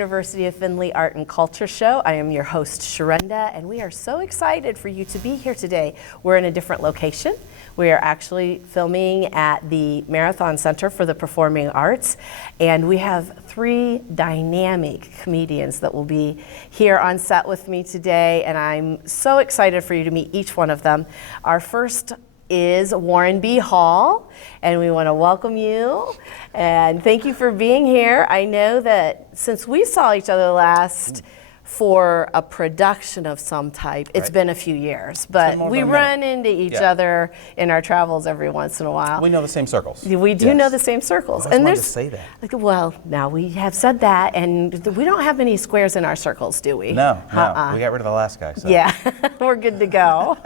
University of Findlay Art and Culture Show. I am your host, Sharinda, and we are so excited for you to be here today. We're in a different location. We are actually filming at the Marathon Center for the Performing Arts, and we have three dynamic comedians that will be here on set with me today, and I'm so excited for you to meet each one of them. Our first is Warren B. Hall, and we want to welcome you and thank you for being here. I know that since we saw each other last for a production of some type, it's been a few years, but we run into each other in our travels every once in a while. We know the same circles. We do know the same circles. And there's to say that. Well, now we have said that, and we don't have many squares in our circles, do we? No, we got rid of the last guy. So. Yeah, we're good to go.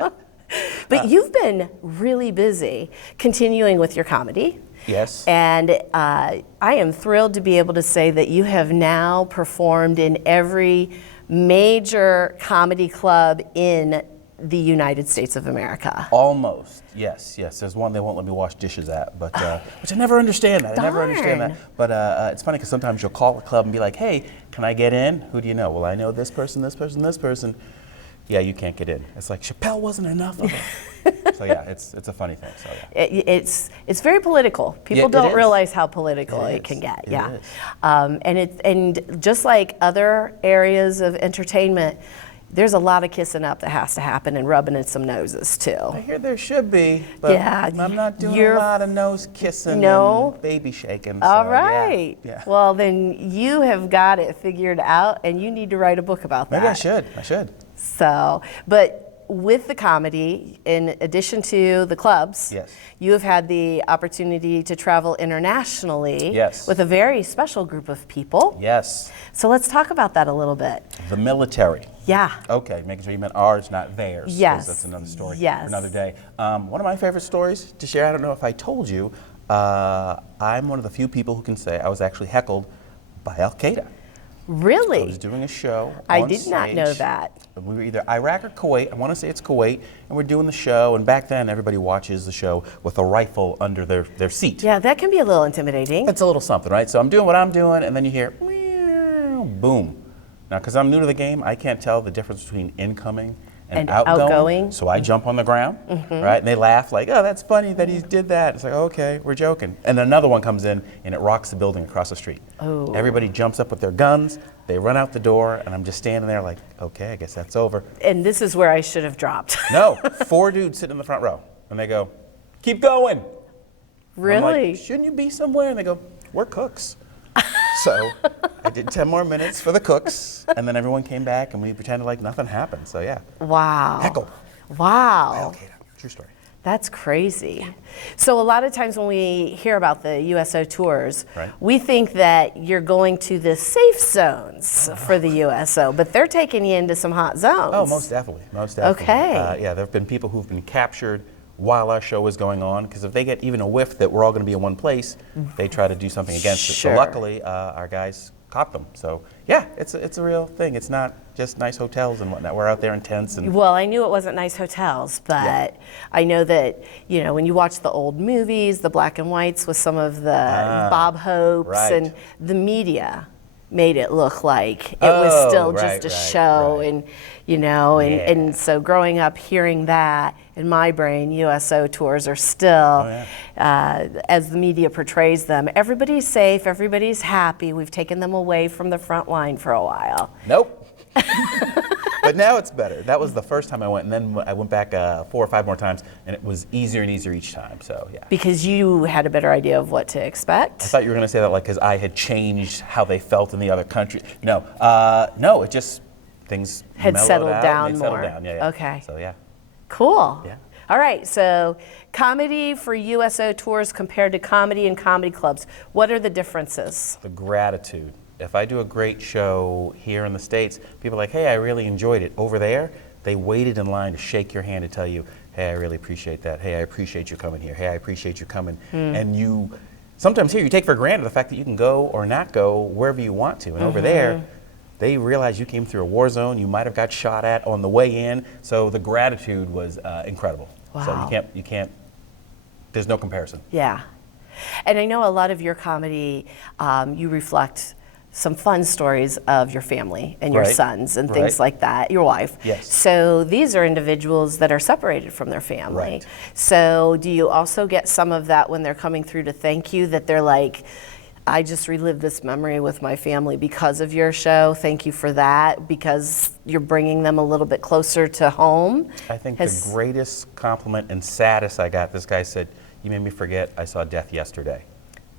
But you've been really busy continuing with your comedy. Yes. And I am thrilled to be able to say that you have now performed in every major comedy club in the United States of America. Almost, yes. There's one they won't let me wash dishes at, but which I never understand that. I never understand that. But it's funny because sometimes you'll call a club and be like, hey, can I get in? Who do you know? Well, I know this person, this person, this person. Yeah, you can't get in. It's like Chappelle wasn't enough of it. So yeah, it's a funny thing. So yeah. It's very political. People don't realize how political it can get. It is. And just like other areas of entertainment, there's a lot of kissing up that has to happen and rubbing in some noses too. I hear there should be, but I'm not doing a lot of nose kissing and baby shaking. So, all right. Yeah. Well, then you have got it figured out, and you need to write a book about that. Maybe I should. So, but with the comedy, in addition to the clubs, you have had the opportunity to travel internationally with a very special group of people. Yes. So let's talk about that a little bit. The military. Yeah. Okay, making sure you meant ours, not theirs. Yes. That's another story for another day. One of my favorite stories to share, I don't know if I told you, I'm one of the few people who can say I was actually heckled by Al-Qaeda. Really? I was doing a show on I did not know that. We were either Iraq or Kuwait. I want to say it's Kuwait. And we're doing the show. And back then, everybody watches the show with a rifle under their seat. Yeah, that can be a little intimidating. It's a little something, right? So I'm doing what I'm doing, and then you hear, boom. Now, because I'm new to the game, I can't tell the difference between incoming and outgoing. So I jump on the ground, right? And they laugh like, oh, that's funny that he did that. It's like, okay, we're joking. And then another one comes in, and it rocks the building across the street. Oh. Everybody jumps up with their guns. They run out the door, and I'm just standing there like, okay, I guess that's over. And this is where I should have dropped. No, 4 dudes sitting in the front row, and they go, keep going. Really? I'm like, shouldn't you be somewhere? And they go, we're cooks. So I did 10 more minutes for the cooks, and then everyone came back, and we pretended like nothing happened. So yeah. Wow. Heckle. Wow. Al-Qaeda. True story. That's crazy. So a lot of times when we hear about the USO tours, we think that you're going to the safe zones for the USO, but they're taking you into some hot zones. Oh, most definitely. Most definitely. Okay. Yeah, there have been people who've been captured while our show is going on, because if they get even a whiff that we're all going to be in one place, they try to do something against it. So luckily, our guys caught them. So yeah, it's a real thing. It's not just nice hotels and whatnot. We're out there in tents. And well, I knew it wasn't nice hotels, but I know that, you know, when you watch the old movies, the black and whites with some of the Bob Hopes and the media made it look like it was still just a show, and you know, and so growing up hearing that, in my brain, USO tours are still, as the media portrays them, everybody's safe, everybody's happy, we've taken them away from the front line for a while. Nope. But now it's better. That was the first time I went, and then I went back 4 or 5 more times, and it was easier and easier each time. So yeah. Because you had a better idea of what to expect. I thought you were going to say that like because I had changed how they felt in the other country. No, no, it just things had settled down more. Settled down. Yeah. Okay. So yeah. Cool. Yeah. All right. So comedy for USO tours compared to comedy and comedy clubs. What are the differences? The gratitude. If I do a great show here in the States, people are like, hey, I really enjoyed it. Over there, they waited in line to shake your hand and tell you, hey, I really appreciate that. Hey, I appreciate you coming here. Hey, I appreciate you coming. And you, sometimes here, you take for granted the fact that you can go or not go wherever you want to. And over there, they realize you came through a war zone. You might have got shot at on the way in. So the gratitude was incredible. Wow. So you can't, there's no comparison. Yeah. And I know a lot of your comedy, you reflect some fun stories of your family and your Right. sons and things Right. like that, your wife. Yes. So these are individuals that are separated from their family. Right. So do you also get some of that when they're coming through to thank you, that they're like, I just relived this memory with my family because of your show. Thank you for that, because you're bringing them a little bit closer to home? I think the greatest compliment and saddest I got, this guy said, "You made me forget I saw death yesterday."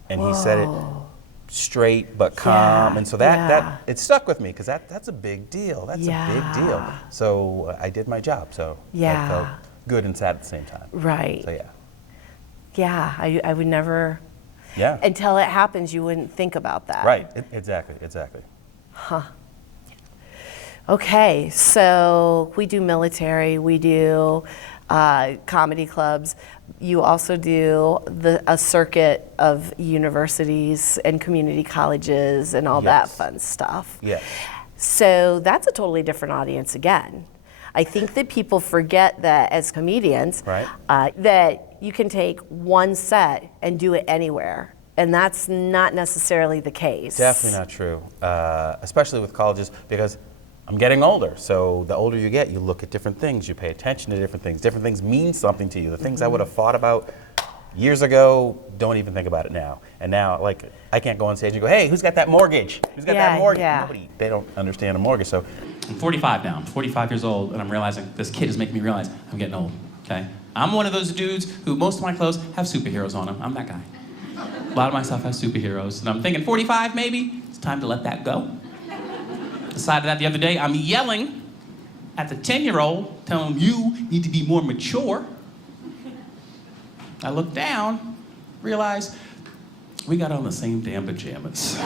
And he said it straight but calm, Yeah, and so that yeah. it stuck with me, because that's a big deal. That's a big deal. Yeah. So I did my job. So Yeah. I felt good and sad at the same time. Right. So yeah. Yeah, I would never, Yeah. until it happens, you wouldn't think about that. Right. Exactly. Okay, so we do military, we do comedy clubs. You also do a circuit of universities and community colleges and all that Yes. fun stuff. Yes. So that's a totally different audience again. I think that people forget that as comedians, Right. that you can take one set and do it anywhere. And that's not necessarily the case. Definitely not true, especially with colleges, because I'm getting older. So the older you get, you look at different things, you pay attention to different things. Different things mean something to you. The things I would have thought about years ago, don't even think about it now. And now, like, I can't go on stage and go, "Hey, who's got that mortgage? Who's got that mortgage?" Yeah. Nobody, they don't understand a mortgage. So I'm 45 now. I'm 45 years old, and I'm realizing this kid is making me realize I'm getting old. Okay, I'm one of those dudes who most of my clothes have superheroes on them. I'm that guy. A lot of my stuff has superheroes, and I'm thinking 45 maybe. It's time to let that go. Decided that the other day. I'm yelling at the 10-year-old, telling him you need to be more mature. I look down, realize we got on the same damn pajamas.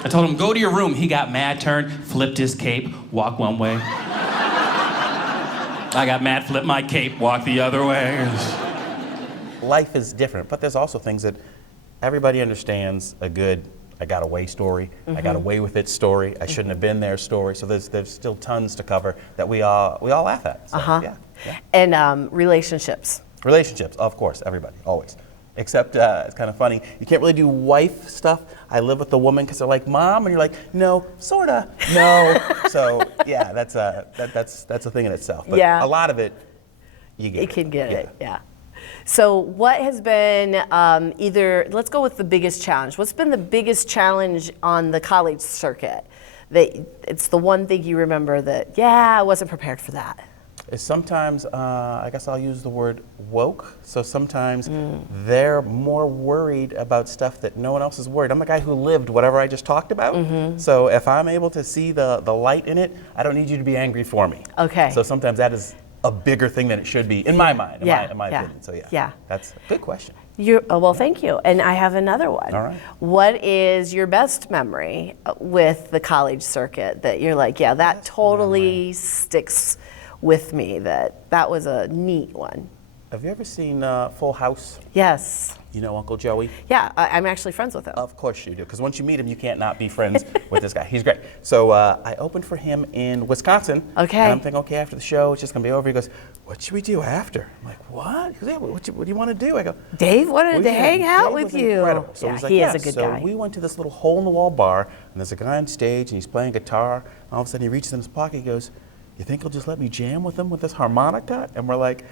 I told him, go to your room. He got mad, turned, flipped his cape, walked one way. I got mad, flipped my cape, walked the other way. life is different, but there's also things that everybody understands. A good "I got away" story, "I got away with it" story, "I shouldn't have been there" story. So there's still tons to cover that we all laugh at. So, yeah. And relationships. Relationships, of course, everybody, always. Except it's kind of funny. You can't really do wife stuff. I live with a woman because they're like, "Mom," and you're like, "No, sorta, no." So yeah, that's a thing in itself. But Yeah. a lot of it, you get. You can get it, yeah. So what has been let's go with the biggest challenge. What's been the biggest challenge on the college circuit? It's the one thing you remember that, yeah, I wasn't prepared for that. Is sometimes, I guess I'll use the word woke. So sometimes they're more worried about stuff that no one else is worried. I'm a guy who lived whatever I just talked about. So if I'm able to see the light in it, I don't need you to be angry for me. Okay. So sometimes that is a bigger thing than it should be, in my mind, in my opinion. So Yeah. that's a good question. Well, thank you. And I have another one. All right. What is your best memory with the college circuit that you're like, yeah, that totally sticks with me, that was a neat one? Have you ever seen Full House? Yes. You know Uncle Joey? Yeah, I'm actually friends with him. Of course you do, because once you meet him, you can't not be friends with this guy. He's great. So I opened for him in Wisconsin. Okay. And I'm thinking, okay, after the show, it's just going to be over. He goes, "What should we do after?" I'm like, "What?" He goes, "Yeah, what do you want to do?" I go, Dave wanted to "Yeah, hang out Dave with was you. incredible." So Yeah, he's like, he "Yeah." is a good so guy. we went to this little hole-in-the-wall bar, and there's a guy on stage, and he's playing guitar. And all of a sudden, he reaches in his pocket. He goes, "You think he'll just let me jam with him with this harmonica?" And we're like,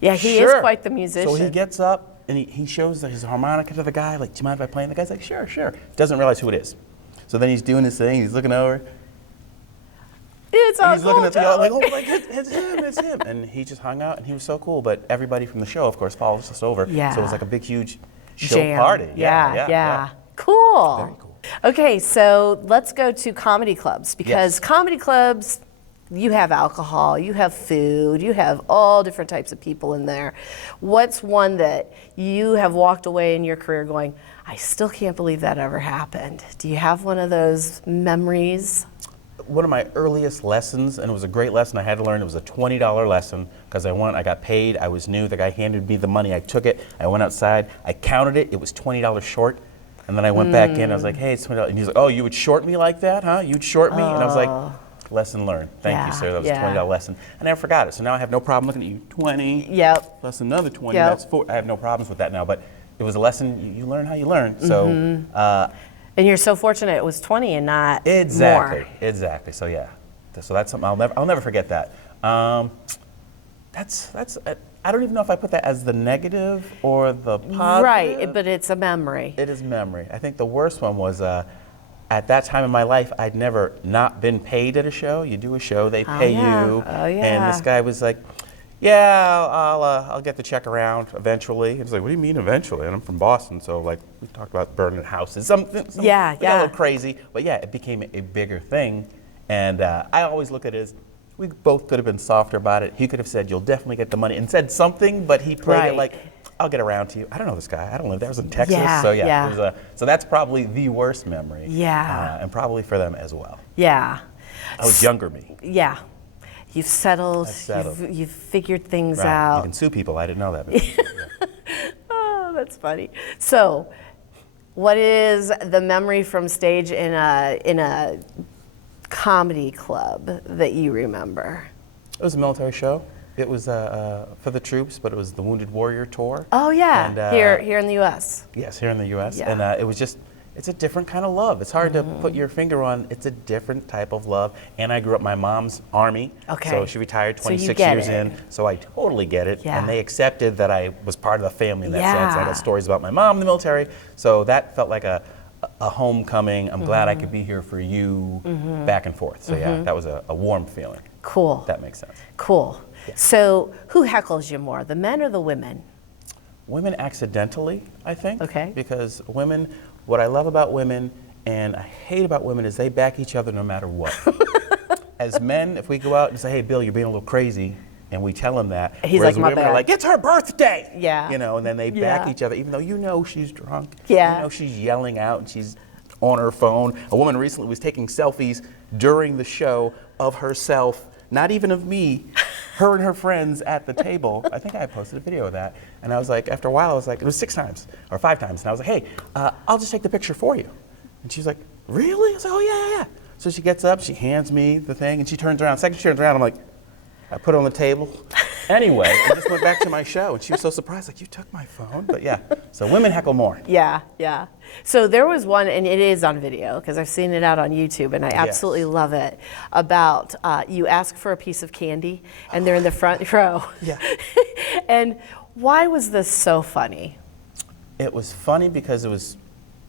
Yeah, he "Sure." is quite the musician. So he gets up and he shows his harmonica to the guy, like, "Do you mind if I play?" And the guy's like, "Sure, sure." Doesn't realize who it is. So then he's doing his thing, he's looking over, It's and he's Uncle looking at the guy like, Joey. "Oh, like it's him." And he just hung out, and he was so cool. But everybody from the show, of course, follows us over. Yeah. So it was like a big, huge show Jam. party. Yeah. Cool. Very cool. Okay, so let's go to comedy clubs, because Yes. comedy clubs, you have alcohol, you have food, you have all different types of people in there. What's one that you have walked away in your career going, I still can't believe that ever happened? Do you have one of those memories? One of my earliest lessons, and it was a great lesson I had to learn. It was a $20 lesson because I got paid. I was new. The guy handed me the money. I took it. I went outside. I counted it. It was $20 short. And then I went back in. I was like, "Hey, it's $20." And he's like, "Oh, you would short me like that, huh? You'd short me?" And I was like, Lesson learned. Thank you, Yeah, sir. That was yeah. a $20 lesson. I never forgot it. So now I have no problem looking at you. 20 Yep. plus another 20. Yep. That's 4. I have no problems with that now. But it was a lesson. You learn how you learn. So And you're so fortunate it was 20 and not exactly, more. exactly. So yeah. So that's something I'll never forget that. That's. I don't even know if I put that as the negative or the positive. Right, but it's a memory. It is memory. I think the worst one was at that time in my life, I'd never not been paid at a show. You do a show, they pay yeah. you. Oh, yeah. And this guy was like, yeah, I'll get the check around eventually. He was like, what do you mean eventually? And I'm from Boston, so like we talked about burning houses. Something Yeah, we got yeah. a little crazy. But yeah, it became a bigger thing. And I always look at it as, we both could have been softer about it. He could have said, you'll definitely get the money, and said something, but he played Right. it like, I'll get around to you. I don't know this guy. I don't live there. I was in Texas. Yeah, So yeah, yeah. It was so that's probably the worst memory. Yeah. And probably for them as well. Yeah. I was younger me. Yeah. You've settled. I've settled. You've figured things Right. You out. can sue people. I didn't know that before. Yeah. Oh, that's funny. So, what is the memory from stage in a comedy club that you remember? It was a military show. It was for the troops, but it was the Wounded Warrior Tour. Oh yeah, And, here in the U.S. Yes, here in the U.S. Yeah. And it was just, it's a different kind of love. It's hard to put your finger on. It's a different type of love. And I grew up, my mom's Army. Okay. So she retired So you 26 get years it. in. So I totally get it. Yeah. And they accepted that I was part of the family in that sense. I Yeah. got stories about my mom in the military. So that felt like a homecoming. I'm glad I could be here for you, back and forth. So yeah, that was a warm feeling. Cool. If that makes sense. Cool. So, who heckles you more, the men or the women? Women accidentally, I think. Okay. Because women, what I love about women and I hate about women is they back each other no matter what. As men, if we go out and say, hey, Bill, you're being a little crazy, and we tell him that, He's whereas like, "My women bad." are like, it's her birthday! Yeah. You know, and then they Yeah. back each other, even though you know she's drunk. Yeah. You know she's yelling out and she's on her phone. A woman recently was taking selfies during the show of herself, not even of me, her and her friends at the table. I think I posted a video of that. And I was like, after a while, I was like, it was 6 times or 5 times. And I was like, hey, I'll just take the picture for you. And she's like, really? I was like, oh, yeah. So she gets up, she hands me the thing, and she turns around. Second she turns around, I'm like, I put it on the table. Anyway, I just went back to my show, and she was so surprised, like, you took my phone? But yeah, so women heckle more. Yeah, yeah. So there was one, and it is on video because I've seen it out on YouTube, and I absolutely love it. About you ask for a piece of candy, and they're in the front row. Yeah. And why was this so funny? It was funny because it was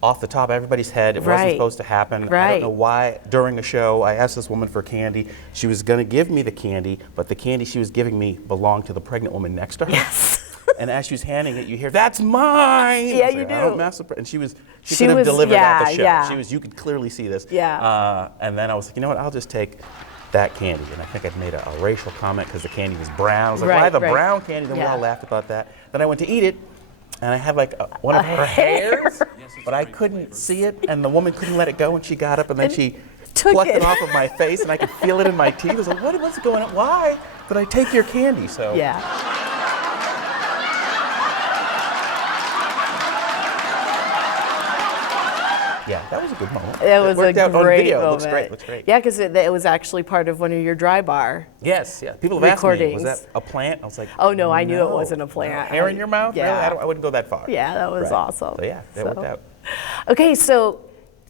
off the top of everybody's head. It Right. wasn't supposed to happen. I Right. don't know why. During the show, I asked this woman for candy. She was going to give me the candy, but the candy she was giving me belonged to the pregnant woman next to her. Yes. And as she was handing it, you hear, "That's mine." Yeah, I was you like, do. I don't mess with. And she She could have was- delivered at the yeah, show. yeah. You could clearly see this. Yeah. And then I was like, you know what? I'll just take that candy. And I think I'd made a racial comment because the candy was brown. I was like, Right, why the right. brown candy? Then we Yeah. all laughed about that. Then I went to eat it, and I had like one of her hairs, but I couldn't see it, and the woman couldn't let it go, and she got up, and then she took plucked it. it off of my face, and I could feel it in my teeth. I was like, what's going on? Why did I take your candy? So Yeah. yeah, that was a good moment. It was worked a out on great video. moment. It looks great. Yeah, because it was actually part of one of your dry bar. Yes, yeah. People have asked me, was Recordings. that a plant? I was like, Oh, no, I knew it no. wasn't a plant. Hair in your mouth? Yeah. Really? I wouldn't go that far. Yeah, that was Right. awesome. So yeah, that worked out. Okay, so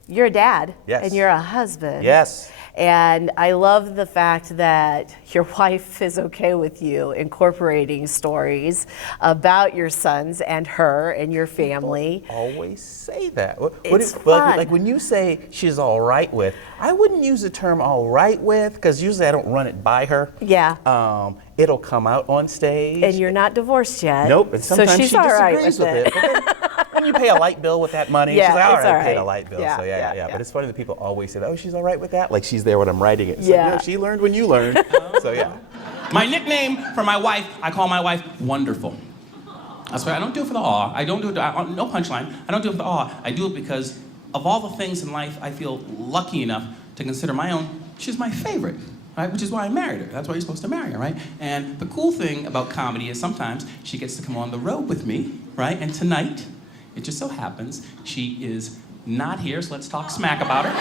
you're a dad. Yes. And you're a husband. Yes. And I love the fact that your wife is okay with you incorporating stories about your sons and her and your family. Always say that. It's but fun. like when you say she's all right with, I wouldn't use the term all right with because usually I don't run it by her. Yeah. It'll come out on stage. And you're not divorced yet. Nope. And sometimes so she's she all right disagrees with it. But then, when you pay a light bill with that money, Yeah, she's like, all it's right, all I paid a right. light bill. Yeah, So yeah. But it's funny that people always say that, oh, she's all right with that. Like she's there when I'm writing it. It's Yeah. like, no, she learned when you learned. So yeah. My nickname for my wife, I call my wife Wonderful. That's why I don't do it for the awe. I don't do it, no punchline. I don't do it for the awe. I do it because of all the things in life I feel lucky enough to consider my own, she's my favorite, right? Which is why I married her. That's why you're supposed to marry her, right? And the cool thing about comedy is sometimes she gets to come on the road with me, right? And tonight, it just so happens she is not here, so let's talk smack about her.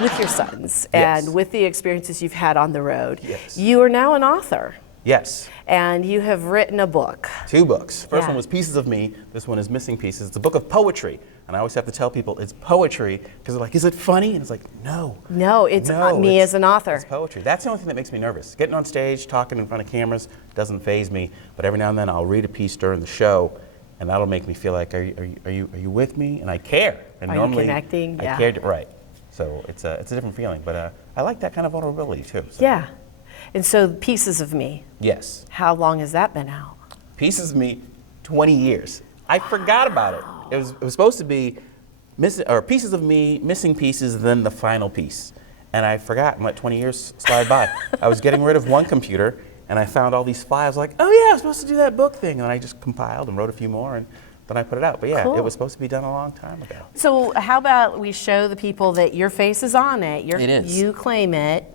with your sons Yes. and with the experiences you've had on the road, Yes. you are now an author. Yes. And you have written a book. 2 books. First Yeah. one was Pieces of Me. This one is Missing Pieces. It's a book of poetry. And I always have to tell people it's poetry because they're like, is it funny? And it's like, no. No, it's me as an author. It's poetry. That's the only thing that makes me nervous. Getting on stage, talking in front of cameras doesn't faze me. But every now and then I'll read a piece during the show, and that'll make me feel like, are you with me? And I care. And Are you normally connecting? I Yeah. care, right. So it's a different feeling. But I like that kind of vulnerability too. So. Yeah. And so Pieces of Me, Yes. how long has that been out? Pieces of Me, 20 years. I forgot about it. It was supposed to be Pieces of Me, Missing Pieces, then the final piece. And I forgot and let 20 years slide by. I was getting rid of one computer, and I found all these files like, oh yeah, I was supposed to do that book thing. And I just compiled and wrote a few more, and then I put it out. But yeah, Cool. it was supposed to be done a long time ago. So how about we show the people that your face is on it? It is. You claim it.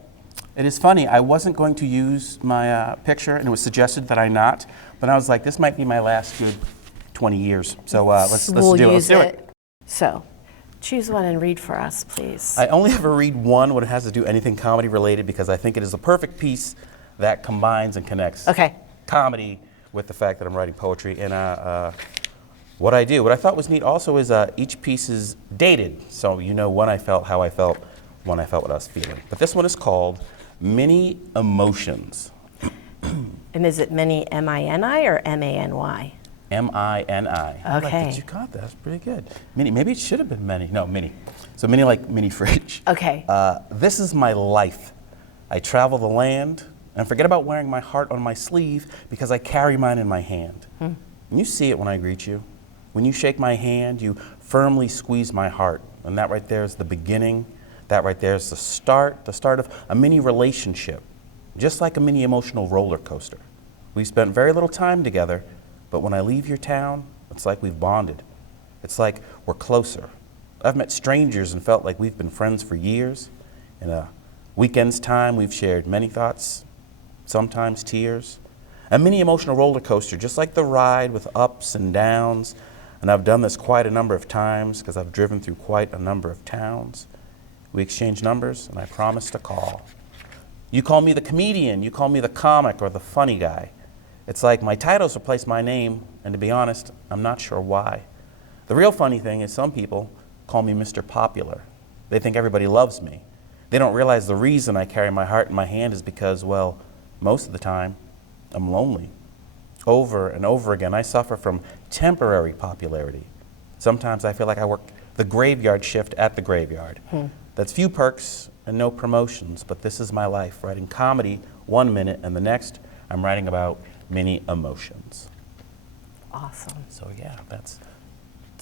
It is funny, I wasn't going to use my picture, and it was suggested that I not, but I was like, this might be my last good 20 years. So let's We'll do it. use Let's do it. So choose one and read for us, please. I only ever read one when it has to do anything comedy related because I think it is a perfect piece that combines and connects Okay. comedy with the fact that I'm writing poetry. And what I do, what I thought was neat also is each piece is dated, so you know when I felt, how I felt, when I felt what I was feeling. But this one is called Many Emotions. And is it mini M-I-N-I or M-A-N-Y? M-I-N-I. Okay. Like, you caught that. That's pretty good. Mini. Maybe it should have been many. No, mini. So mini like mini fridge. Okay. This is my life. I travel the land and forget about wearing my heart on my sleeve because I carry mine in my hand. And you see it when I greet you. When you shake my hand, you firmly squeeze my heart. And that right there is the beginning. That right there is the start of a mini relationship, just like a mini emotional roller coaster. We've spent very little time together, but when I leave your town, it's like we've bonded. It's like we're closer. I've met strangers and felt like we've been friends for years. In a weekend's time, we've shared many thoughts, sometimes tears. A mini emotional roller coaster, just like the ride with ups and downs. And I've done this quite a number of times because I've driven through quite a number of towns. We exchange numbers, and I promise to call. You call me the comedian, you call me the comic or the funny guy. It's like my titles replace my name, and to be honest, I'm not sure why. The real funny thing is some people call me Mr. Popular. They think everybody loves me. They don't realize the reason I carry my heart in my hand is because, well, most of the time, I'm lonely. Over and over again, I suffer from temporary popularity. Sometimes I feel like I work the graveyard shift at the graveyard. That's few perks and no promotions, but this is my life, writing comedy 1 minute, and the next, I'm writing about many emotions. Awesome. So yeah, that's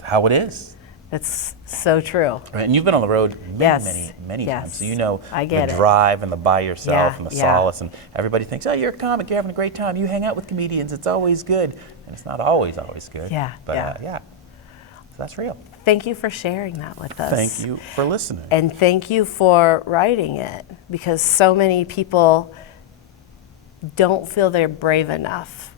how it is. That's so true. Right, and you've been on the road Yes, many yes. times, so you know I get the it. drive and the by yourself Yeah, and the yeah. solace, and everybody thinks, oh, you're a comic, you're having a great time, you hang out with comedians, it's always good, and it's not always good. Yeah, But yeah. yeah, so that's real. Thank you for sharing that with us. Thank you for listening. And thank you for writing it, because so many people don't feel they're brave enough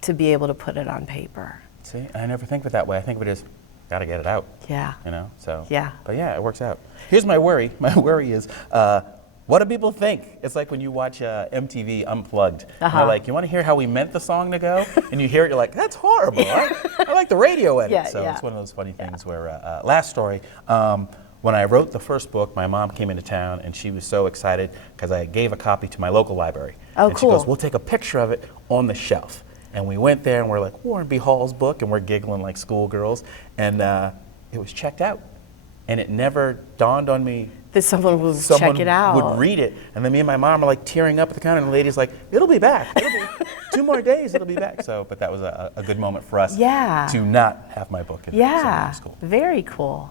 to be able to put it on paper. See, I never think of it that way. I think of it as, gotta get it out. Yeah. You know, so. Yeah. But yeah, it works out. Here's my worry. My worry is, what do people think? It's like when you watch MTV Unplugged. And they're like, you want to hear how we meant the song to go? And you hear it, you're like, that's horrible. I like the radio edit. Yeah, so yeah. it's one of those funny things where, last story, when I wrote the first book, my mom came into town and she was so excited because I gave a copy to my local library. Oh, and cool. she goes, we'll take a picture of it on the shelf. And we went there and we're like, Warren B. Hall's book, and we're giggling like schoolgirls. And it was checked out. And it never dawned on me That someone will someone check it out. would read it. And then me and my mom are like tearing up at the counter, and the lady's like, it'll be back. It'll be 2 more days, it'll be back. So, but that was a good moment for us Yeah. to not have my book in Yeah, secondary school. very cool.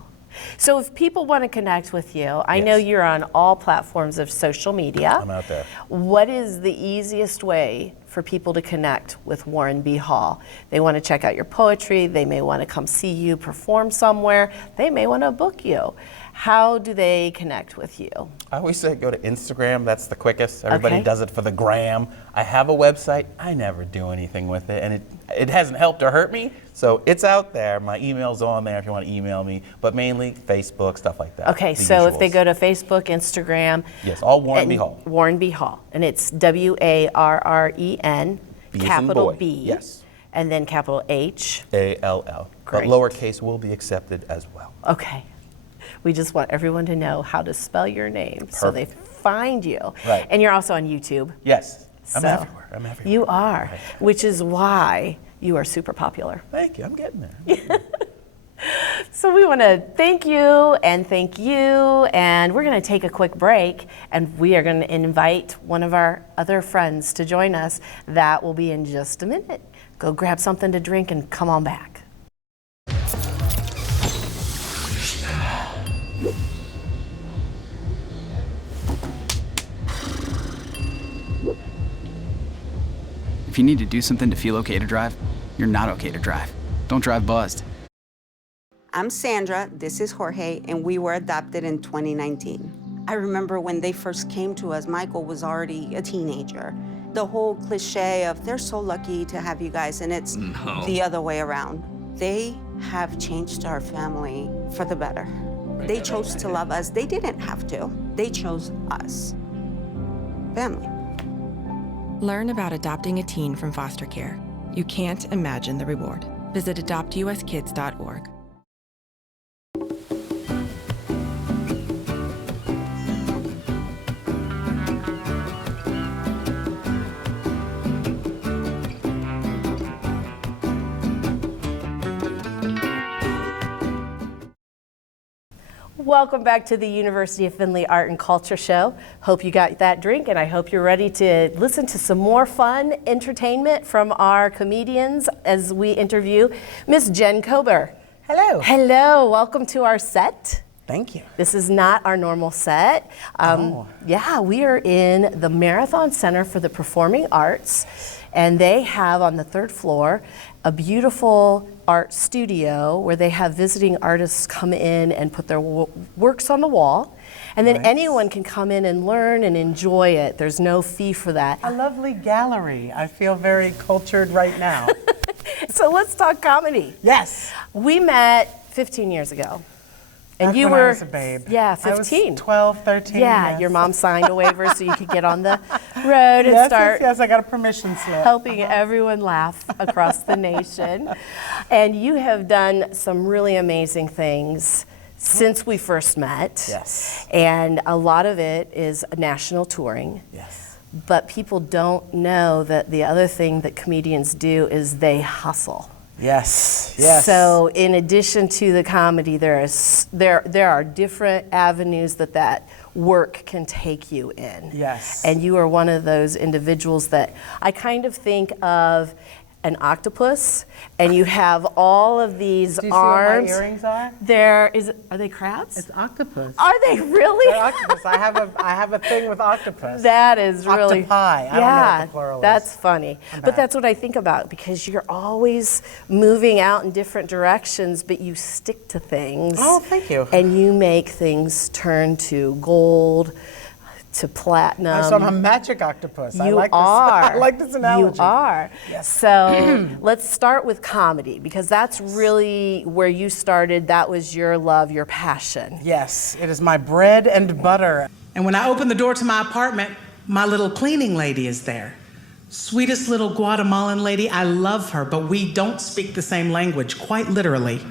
So if people want to connect with you, I know Yes. you're on all platforms of social media. I'm out there. What is the easiest way for people to connect with Warren B. Hall? They want to check out your poetry, they may want to come see you perform somewhere, they may want to book you. How do they connect with you? I always say go to Instagram, that's the quickest. Everybody Okay. does it for the gram. I have a website, I never do anything with it, and it hasn't helped or hurt me. So it's out there. My email's on there if you want to email me, but mainly Facebook, stuff like that. Okay, the so if they usuals. go to Facebook, Instagram. Yes, all Warren B. and Hall. Warren B. Hall. And it's WARREN, B as in capital boy. B. Yes. And then capital H. ALL. But Great. lowercase will be accepted as well. Okay. We just want everyone to know how to spell your name so they find you. Right. And you're also on YouTube. Yes. I'm So everywhere. I'm everywhere. You are, which is why you are super popular. Thank you. I'm getting there. So we want to thank you, and we're going to take a quick break, and we are going to invite one of our other friends to join us. That will be in just a minute. Go grab something to drink and come on back. If you need to do something to feel okay to drive, you're not okay to drive. Don't drive buzzed. I'm Sandra, this is Jorge, and we were adopted in 2019. I remember when they first came to us, Michael was already a teenager. The whole cliche of they're so lucky to have you guys, and it's the other way around. They have changed our family for the better. They chose to love us. They didn't have to. They chose us. Family. Learn about adopting a teen from foster care. You can't imagine the reward. Visit adoptuskids.org. Welcome back to the University of Findlay Art and Culture Show. Hope you got that drink, and I hope you're ready to listen to some more fun entertainment from our comedians as we interview Miss Jen Kober. Hello. Hello, welcome to our set. Thank you. This is not our normal set. Yeah, we are in the Marathon Center for the Performing Arts, and they have on the third floor a beautiful art studio where they have visiting artists come in and put their works on the wall. And then anyone can come in and learn and enjoy it. There's no fee for that. A lovely gallery. I feel very cultured right now. So let's talk comedy. Yes. We met 15 years ago. And Back you when were I was a babe. Yeah, 15. I was 12, 13. Yeah, yes. your mom signed a waiver so you could get on the road and start Yes, I got a permission slip. helping everyone laugh across the nation. And you have done some really amazing things since we first met. Yes. And a lot of it is national touring. Yes. But people don't know that the other thing that comedians do is they hustle. Yes. Yes. So in addition to the comedy, there are different avenues that work can take you in. Yes. And you are one of those individuals that I kind of think of an octopus, and you have all of these Do you arms. see what my earrings are? Are they crabs? It's octopus. Are they really? They're octopus. I have a thing with octopus. That is really Octopi. I don't know what the plural is. That's funny. But that's what I think about, because you're always moving out in different directions, but you stick to things. Oh, thank you. And you make things turn to gold, to platinum. So I'm a magic octopus. I You like are. This, I like this analogy. You are. Yes. So let's start with comedy, because that's really where you started. That was your love, your passion. Yes, it is my bread and butter. And when I open the door to my apartment, my little cleaning lady is there. Sweetest little Guatemalan lady. I love her, but we don't speak the same language, quite literally.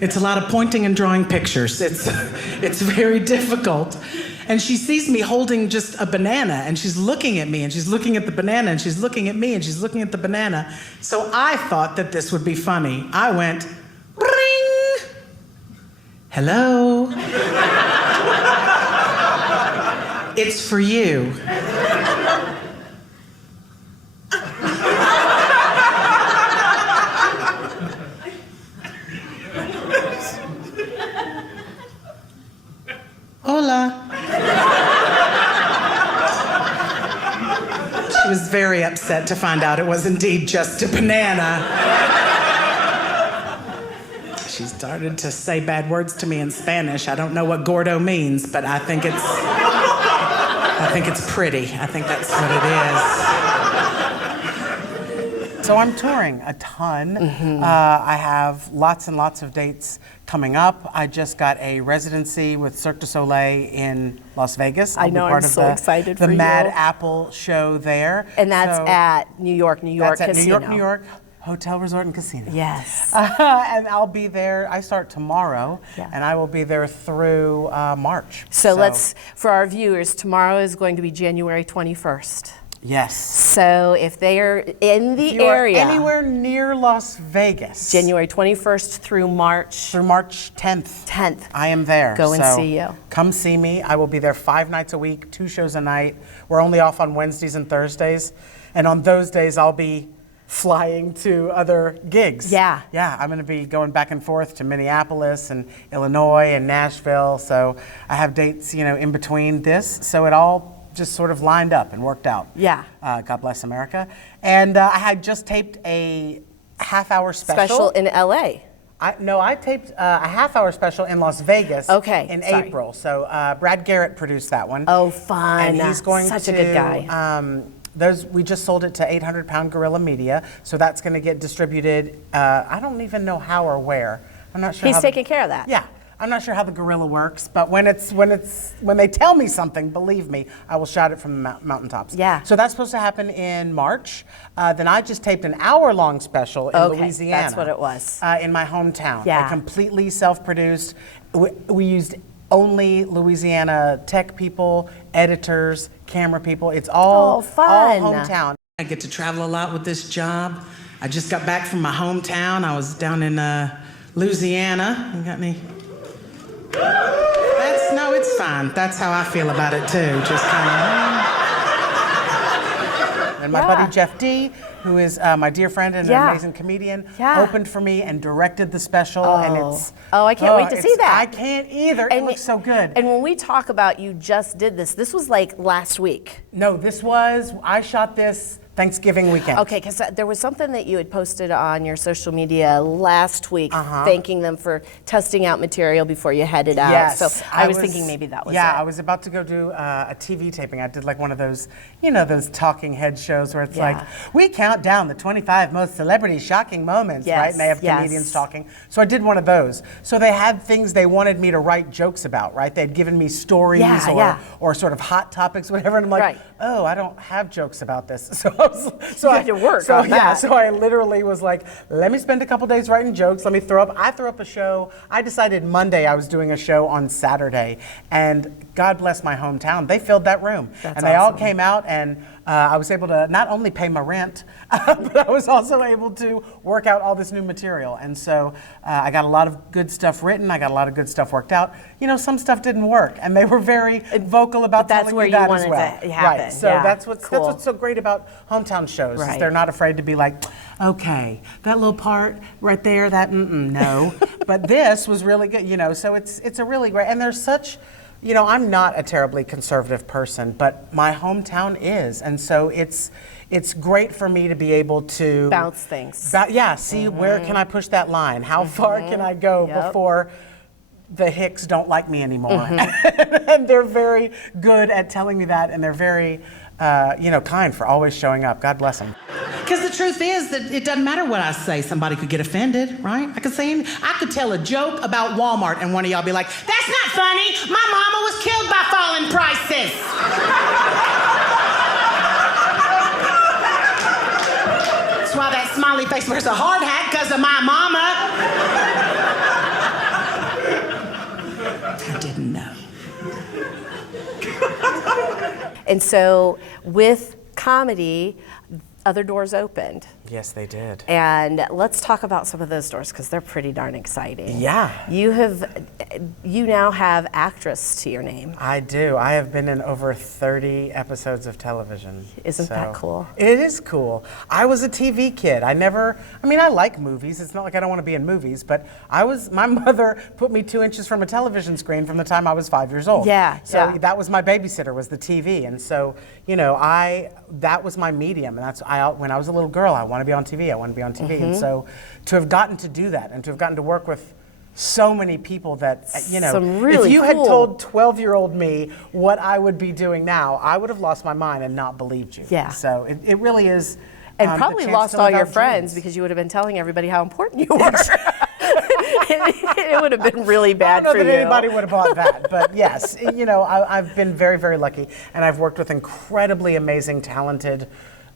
It's a lot of pointing and drawing pictures. It's very difficult. And she sees me holding just a banana, and she's looking at me, and she's looking at the banana, and she's looking at me, and she's looking at the banana. So I thought that this would be funny. I went, ring! Hello? It's for you. Hola. She was very upset to find out it was indeed just a banana. She started to say bad words to me in Spanish. I don't know what gordo means, but I think it's pretty. I think that's what it is. So I'm touring a ton. I have lots and lots of dates coming up. I just got a residency with Cirque du Soleil in Las Vegas. I know, I'm so excited for the you. Mad Apple show there. And that's So at New York that's at Casino. New York Hotel, Resort, and Casino. Yes. And I'll be there. I start tomorrow, Yeah. and I will be there through March. So let's, for our viewers, tomorrow is going to be January 21st. Yes. So if they are in the If you are area, anywhere near Las Vegas, January 21st through March through March 10th, 10th. I am there. Go and So see you. Come see me. I will be there 5 nights a week, 2 shows a night. We're only off on Wednesdays and Thursdays, and on those days I'll be flying to other gigs. Yeah. Yeah, I'm going to be going back and forth to Minneapolis and Illinois and Nashville. So I have dates, in between this. So it all just sort of lined up and worked out. Yeah. God bless America. And I had just taped a half-hour Special in LA. I taped a half-hour special in Las Vegas. Okay, In sorry. April. So Brad Garrett produced that one. Oh, fun. And he's going Such to. a good guy. We just sold it to 800-pound Gorilla Media, so that's going to get distributed. I don't even know how or where. I'm not sure. He's how taking care of that. Yeah, I'm not sure how the Gorilla works, but when they tell me something, believe me, I will shout it from the mountaintops. Yeah. So that's supposed to happen in March. Then I just taped an hour-long special in Okay, Louisiana. that's what it was. In my hometown. Yeah. Completely self-produced. We used only Louisiana tech people, editors, camera people. It's all fun. all hometown. I get to travel a lot with this job. I just got back from my hometown. I was down in Louisiana. You got any? No, it's fine. That's how I feel about it too. Just kind And my buddy Jeff D, who is my dear friend and an amazing comedian, opened for me and directed the special. And it's I can't wait to see that. I can't either. It looks so good. And when we talk about you just did this was like last week. No, I shot this Thanksgiving weekend. Okay, because there was something that you had posted on your social media last week, thanking them for testing out material before you headed out. Yes, So I was thinking maybe that was it. Yeah, I was about to go do a TV taping. I did like one of those, those talking head shows where it's like, we count down the 25 most celebrity shocking moments, right? And they have comedians talking. So I did one of those. So they had things they wanted me to write jokes about, right? They'd given me stories or sort of hot topics, whatever. And I'm like, oh, I don't have jokes about this. So you had to work on that. Yeah, so I literally was like, let me spend a couple days writing jokes. Let me throw up a show. I decided Monday I was doing a show on Saturday. And God bless my hometown. They filled that room. That's they all awesome. came out, and I was able to not only pay my rent, but I was also able to work out all this new material. And so I got a lot of good stuff written. I got a lot of good stuff worked out. Some stuff didn't work, and they were very vocal about that's telling where me you that wanted as well. to happen. Right. So Yeah. that's what's Cool. so great about hometown shows. Right. Is they're not afraid to be like, okay, that little part right there, that no, but this was really good. So it's a really great, and there's such. I'm not a terribly conservative person, but my hometown is, and so it's great for me to be able to Bounce things. See where can I push that line? How far can I go before the Hicks don't like me anymore? And they're very good at telling me that, and they're very kind for always showing up. God bless them. Because the truth is that it doesn't matter what I say. Somebody could get offended, right? I could tell a joke about Walmart, and one of y'all be like, "That's not funny. My mama was killed by falling prices." That's why that smiley face wears a hard hat, because of my mama. I didn't know. And so with comedy, other doors opened. Yes, they did. And let's talk about some of those doors because they're pretty darn exciting. Yeah. You now have actress to your name. I do. I have been in over 30 episodes of television. Isn't that cool? It is cool. I was a TV kid. I like movies. It's not like I don't want to be in movies, but my mother put me 2 inches from a television screen from the time I was 5 years old. Yeah. So that was my babysitter, was the TV. And so, that was my medium. And when I was a little girl, I wanted to be on TV. I wanted to be on TV. And so to have gotten to do that and to have gotten to work with so many people that, Some really if you had cool- told 12-year-old me what I would be doing now, I would have lost my mind and not believed you. Yeah. So it really is And probably lost all your friends dreams. because you would have been telling everybody how important you were. It would have been really bad for you. I don't know that anybody would have bought that, but yes, you know, I've been very, very lucky, and I've worked with incredibly amazing, talented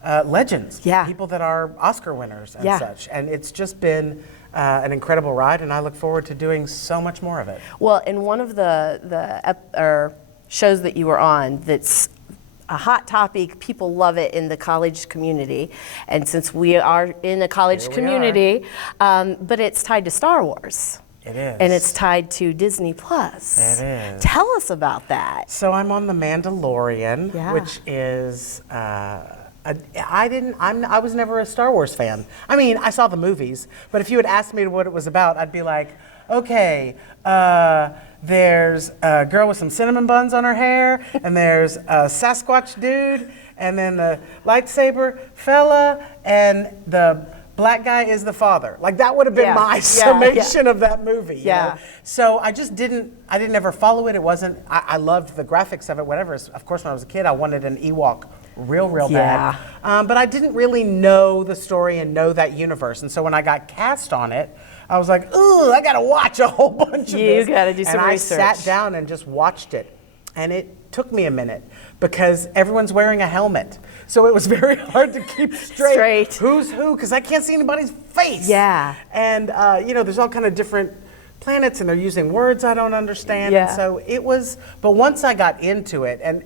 legends, people that are Oscar winners and such, and it's just been an incredible ride, and I look forward to doing so much more of it. Well, in one of the shows that you were on, that's a hot topic, people love it in the college community, and since we are in a college community, but it's tied to Star Wars. It is. And it's tied to Disney Plus. It is. Tell us about that. So I'm on The Mandalorian, which is, I was never a Star Wars fan. I mean, I saw the movies, but if you had asked me what it was about, I'd be like, okay, there's a girl with some cinnamon buns on her hair, and there's a Sasquatch dude, and then the lightsaber fella, and the black guy is the father. Like, that would have been my summation of that movie. You know? So I didn't ever follow it. It wasn't, I loved the graphics of it, whatever. Of course, when I was a kid, I wanted an Ewok real bad. But I didn't really know the story and know that universe. And so when I got cast on it, I was like, ooh, I gotta watch a whole bunch of this. You gotta do some research. And I sat down and just watched it. And it took me a minute because everyone's wearing a helmet. So it was very hard to keep straight. Who's who? Because I can't see anybody's face. Yeah. And, you know, there's all kind of different planets and they're using words I don't understand. And so it was, but once I got into it, and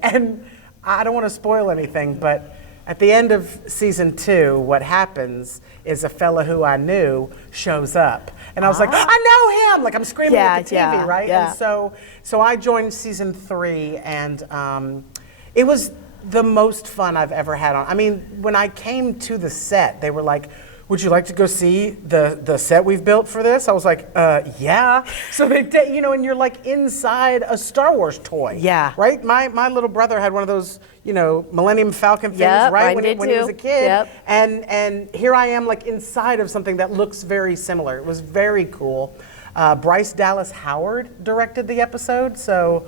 I don't want to spoil anything, but at the end of season 2, what happens is a fella who I knew shows up. And I was like, I know him! Like, I'm screaming at the TV, right? And so I joined season 3, and it was the most fun I've ever had on. I mean, when I came to the set, they were like, would you like to go see the set we've built for this? I was like, yeah. So they, you know, and you're like inside a Star Wars toy. Yeah. Right? My little brother had one of those, you know, Millennium Falcon things, right? When he was a kid. Yep. And here I am like inside of something that looks very similar. It was very cool. Bryce Dallas Howard directed the episode, so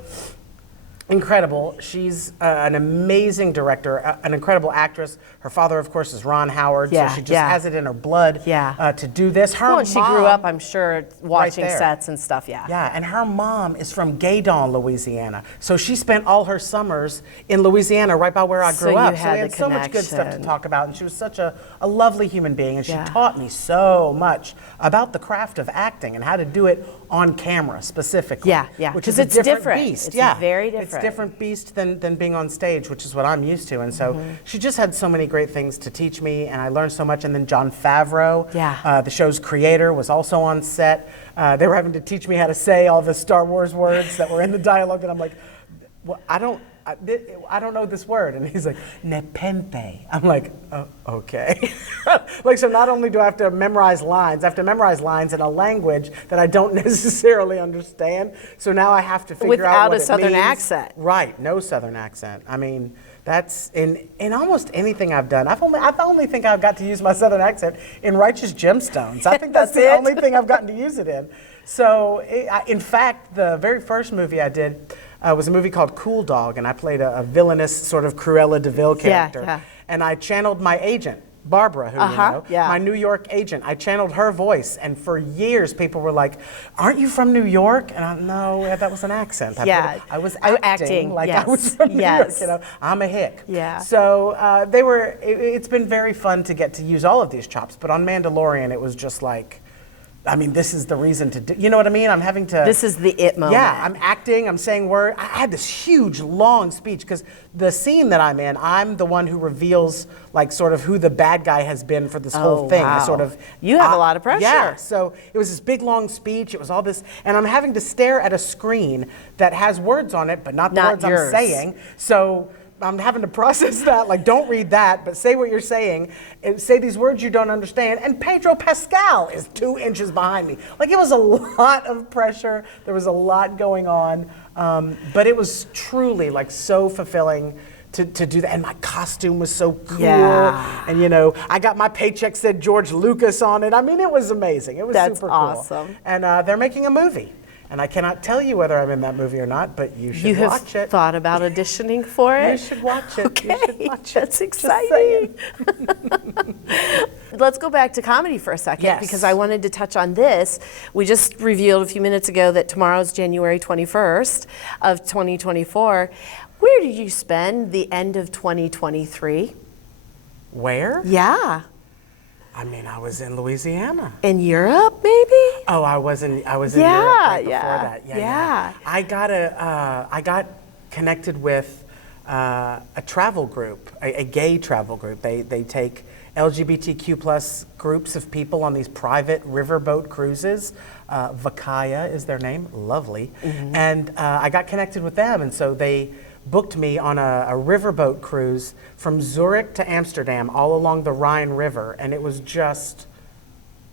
incredible. She's an amazing director, an incredible actress. Her father, of course, is Ron Howard, so she just has it in her blood to do this. Her and she grew up, I'm sure, watching sets and stuff, Yeah, and her mom is from Gaydon, Louisiana. So she spent all her summers in Louisiana, right by where I grew up. So we had so much good stuff to talk about, and she was such a lovely human being, and she taught me so much about the craft of acting and how to do it on camera specifically. Which is a different beast. It's very different. It's a different beast than being on stage, which is what I'm used to. And so she just had so many great things to teach me, and I learned so much. And then Jon Favreau, the show's creator, was also on set. They were having to teach me how to say all the Star Wars words that were in the dialogue, and I'm like, well, I don't know this word. And he's like, nepente. I'm like, oh, okay. Like, so not only do I have to memorize lines, I have to memorize lines in a language that I don't necessarily understand. So now I have to figure out what it means. Without a Southern accent. Right, no Southern accent. I mean, that's in almost anything I've done. I only think I've got to use my Southern accent in Righteous Gemstones. I think that's the only thing I've gotten to use it in. So, in fact, the very first movie I did was a movie called Cool Dog, and I played a villainous sort of Cruella de Vil character. And I channeled my agent, Barbara, who you know, my New York agent. I channeled her voice, and for years people were like, aren't you from New York? And I'm, no, that was an accent. I was acting like I was from New York, you know. I'm a hick. So it's been very fun to get to use all of these chops, but on Mandalorian it was just like, I mean, this is the reason to do, you know what I mean? I'm having to. This is the it moment. Yeah, I'm acting, I'm saying words. I had this huge, long speech because the scene that I'm in, I'm the one who reveals, like, sort of who the bad guy has been for this whole thing. Wow. Sort of. You have a lot of pressure. Yeah, so it was this big, long speech. It was all this, and I'm having to stare at a screen that has words on it, but not the words yours. I'm saying. So I'm having to process that, like, don't read that, but say what you're saying, and say these words you don't understand, and Pedro Pascal is 2 inches behind me. Like, it was a lot of pressure, there was a lot going on, but it was truly, like, so fulfilling to do that, and my costume was so cool, and, you know, I got my paycheck said George Lucas on it. I mean, it was amazing, it was super cool. That's awesome. And they're making a movie. And I cannot tell you whether I'm in that movie or not, but you should watch it. You have thought about auditioning for it? You should watch it. Okay, you should watch that's it. exciting. Let's go back to comedy for a second, Yes. because I wanted to touch on this. We just revealed a few minutes ago that tomorrow's January 21st of 2024. Where did you spend the end of 2023? Where? Yeah. I mean, I was in Louisiana. In Europe, maybe? Oh, I was in Europe Yeah, right before yeah, that. yeah. I got connected with a travel group, a gay travel group. They take LGBTQ plus groups of people on these private riverboat cruises. Vakaya is their name, lovely. And I got connected with them, and so they booked me on a riverboat cruise from Zurich to Amsterdam, all along the Rhine River, and it was just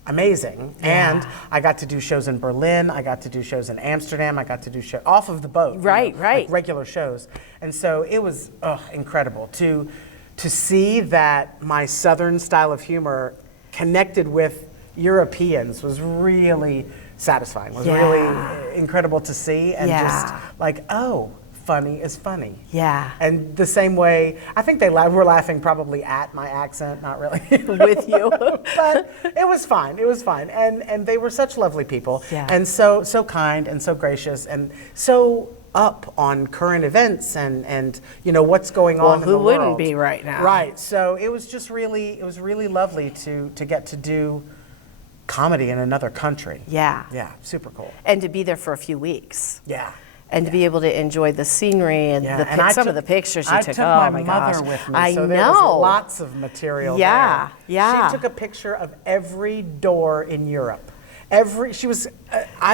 amazing. Yeah. And I got to do shows in Berlin, I got to do shows in Amsterdam, I got to do shows off of the boat. Right, right. Like regular shows. And so it was incredible to see that my Southern style of humor connected with Europeans was really satisfying, was really incredible to see, and just like, oh, funny is funny. Yeah. And the same way, I think they were laughing probably at my accent, not really With you. But it was fine. It was fine. And they were such lovely people. Yeah. And so kind and so gracious and so up on current events and you know what's going on in the world. Well, who wouldn't be right now? Right. So it was just really lovely to get to do comedy in another country. Yeah. Yeah, super cool. And to be there for a few weeks. Yeah. And to be able to enjoy the scenery and some of the pictures you took. I Oh took my my mother gosh. with me, I so know. there was lots of material Yeah, there. yeah. She took a picture of every door in Europe. She was,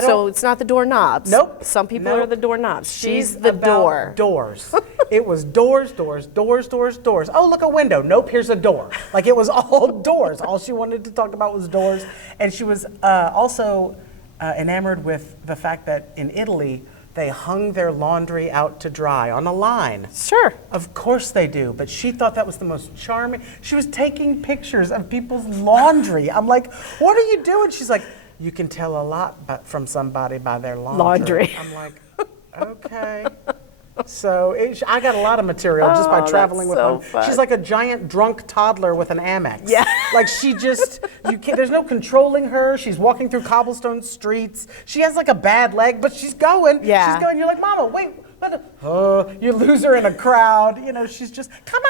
So it's not the doorknobs. Nope. Some people Nope. are the doorknobs. She's She's the about door. Doors. It was doors. Oh, look, a window. Nope, here's a door. Like it was all doors. All she wanted to talk about was doors. And she was also enamored with the fact that in Italy, they hung their laundry out to dry on a line. Sure. Of course they do, but she thought that was the most charming. She was taking pictures of people's laundry. I'm like, what are you doing? She's like, you can tell a lot from somebody by their laundry. I'm like, okay. So I got a lot of material just by traveling with so her. fun. She's like a giant drunk toddler with an Amex. Yeah. Like she just, there's no controlling her. She's walking through cobblestone streets. She has like a bad leg, but she's going. Yeah. She's going. You're like, Mama, wait. You lose her in a crowd. You know, she's just, come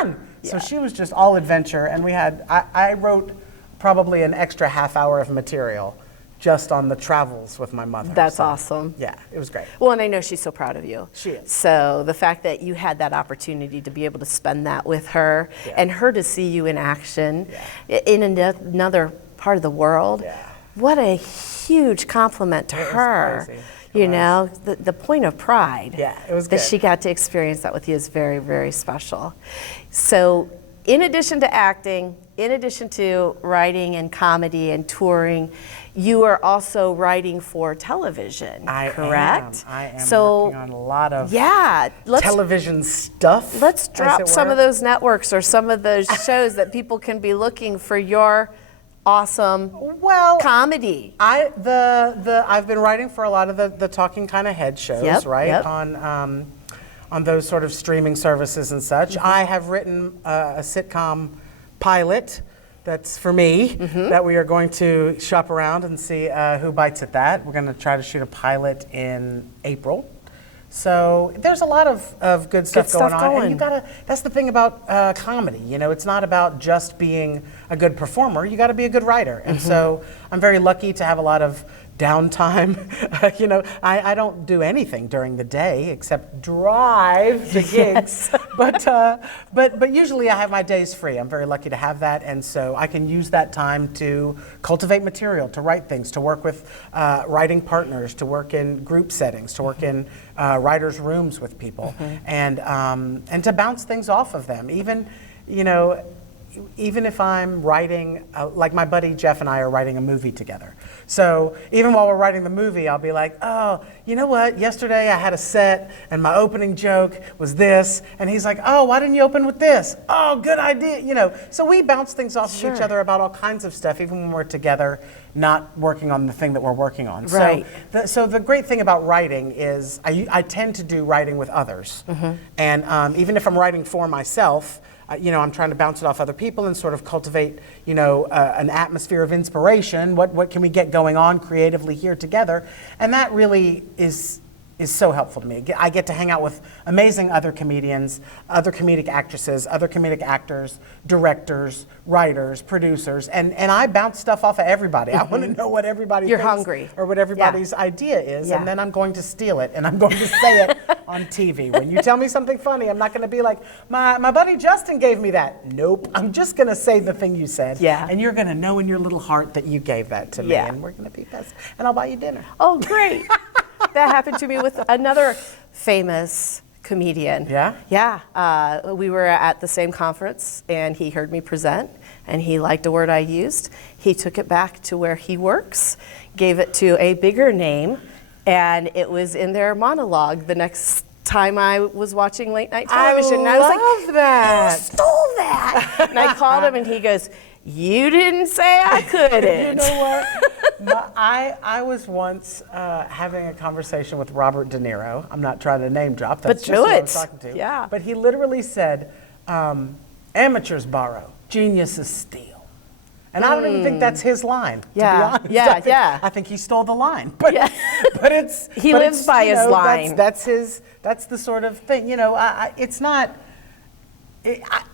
on. So she was just all adventure. And I wrote probably an extra half hour of material just on the travels with my mother. That's awesome. Yeah, it was great. Well, and I know she's so proud of you. She is. So the fact that you had that opportunity to be able to spend that with her and her to see you in action in another part of the world, what a huge compliment to her. Crazy. You know, the point of pride. Yeah, it was that good. she got to experience that with you is very, very special. So in addition to acting, in addition to writing and comedy and touring, you are also writing for television, correct? I am so, working on a lot of television stuff. Let's drop some of those networks or some of those shows that people can be looking for your awesome comedy. I've been writing for a lot of the talking kind of head shows, right? On those sort of streaming services and such. I have written a sitcom pilot that's for me that we are going to shop around and see who bites at that. We're going to try to shoot a pilot in April. So there's a lot of good stuff going on. And that's the thing about comedy, you know, it's not about just being a good performer, you gotta be a good writer. And so I'm very lucky to have a lot of downtime. You know, I don't do anything during the day except drive to gigs. But usually I have my days free. I'm very lucky to have that, and so I can use that time to cultivate material, to write things, to work with writing partners, to work in group settings, to work in writers' rooms with people, and to bounce things off of them. Even, you know, even if I'm writing, like my buddy Jeff and I are writing a movie together. So even while we're writing the movie, I'll be like, oh, you know what? Yesterday I had a set and my opening joke was this. And he's like, oh, why didn't you open with this? Oh, good idea. You know, so we bounce things off of each other about all kinds of stuff, even when we're together, not working on the thing that we're working on. Right. So the great thing about writing is I tend to do writing with others. And even if I'm writing for myself, I'm trying to bounce it off other people and sort of cultivate, an atmosphere of inspiration. What can we get going on creatively here together? And that really is so helpful to me. I get to hang out with amazing other comedians, other comedic actresses, other comedic actors, directors, writers, producers, and I bounce stuff off of everybody. I want to know what everybody thinks hungry. or what everybody's idea is, and then I'm going to steal it, and I'm going to say it on TV. When you tell me something funny, I'm not going to be like, my buddy Justin gave me that. Nope. I'm just going to say the thing you said, and you're going to know in your little heart that you gave that to me, and we're going to be best, and I'll buy you dinner. Oh, great. That happened to me with another famous comedian. Yeah? Yeah. We were at the same conference, and he heard me present, and he liked a word I used. He took it back to where he works, gave it to a bigger name, and it was in their monologue the next time I was watching late night television. And I was like, that. You stole that. And I called him, and he goes, you didn't say I couldn't. You know what? I was once having a conversation with Robert De Niro. I'm not trying to name drop. That's just who I was talking to. Yeah. But he literally said, amateurs borrow, geniuses steal. And I don't even think that's his line, to be honest. I think he stole the line. But, but it's... He lives by his line. That's the sort of thing. It's not...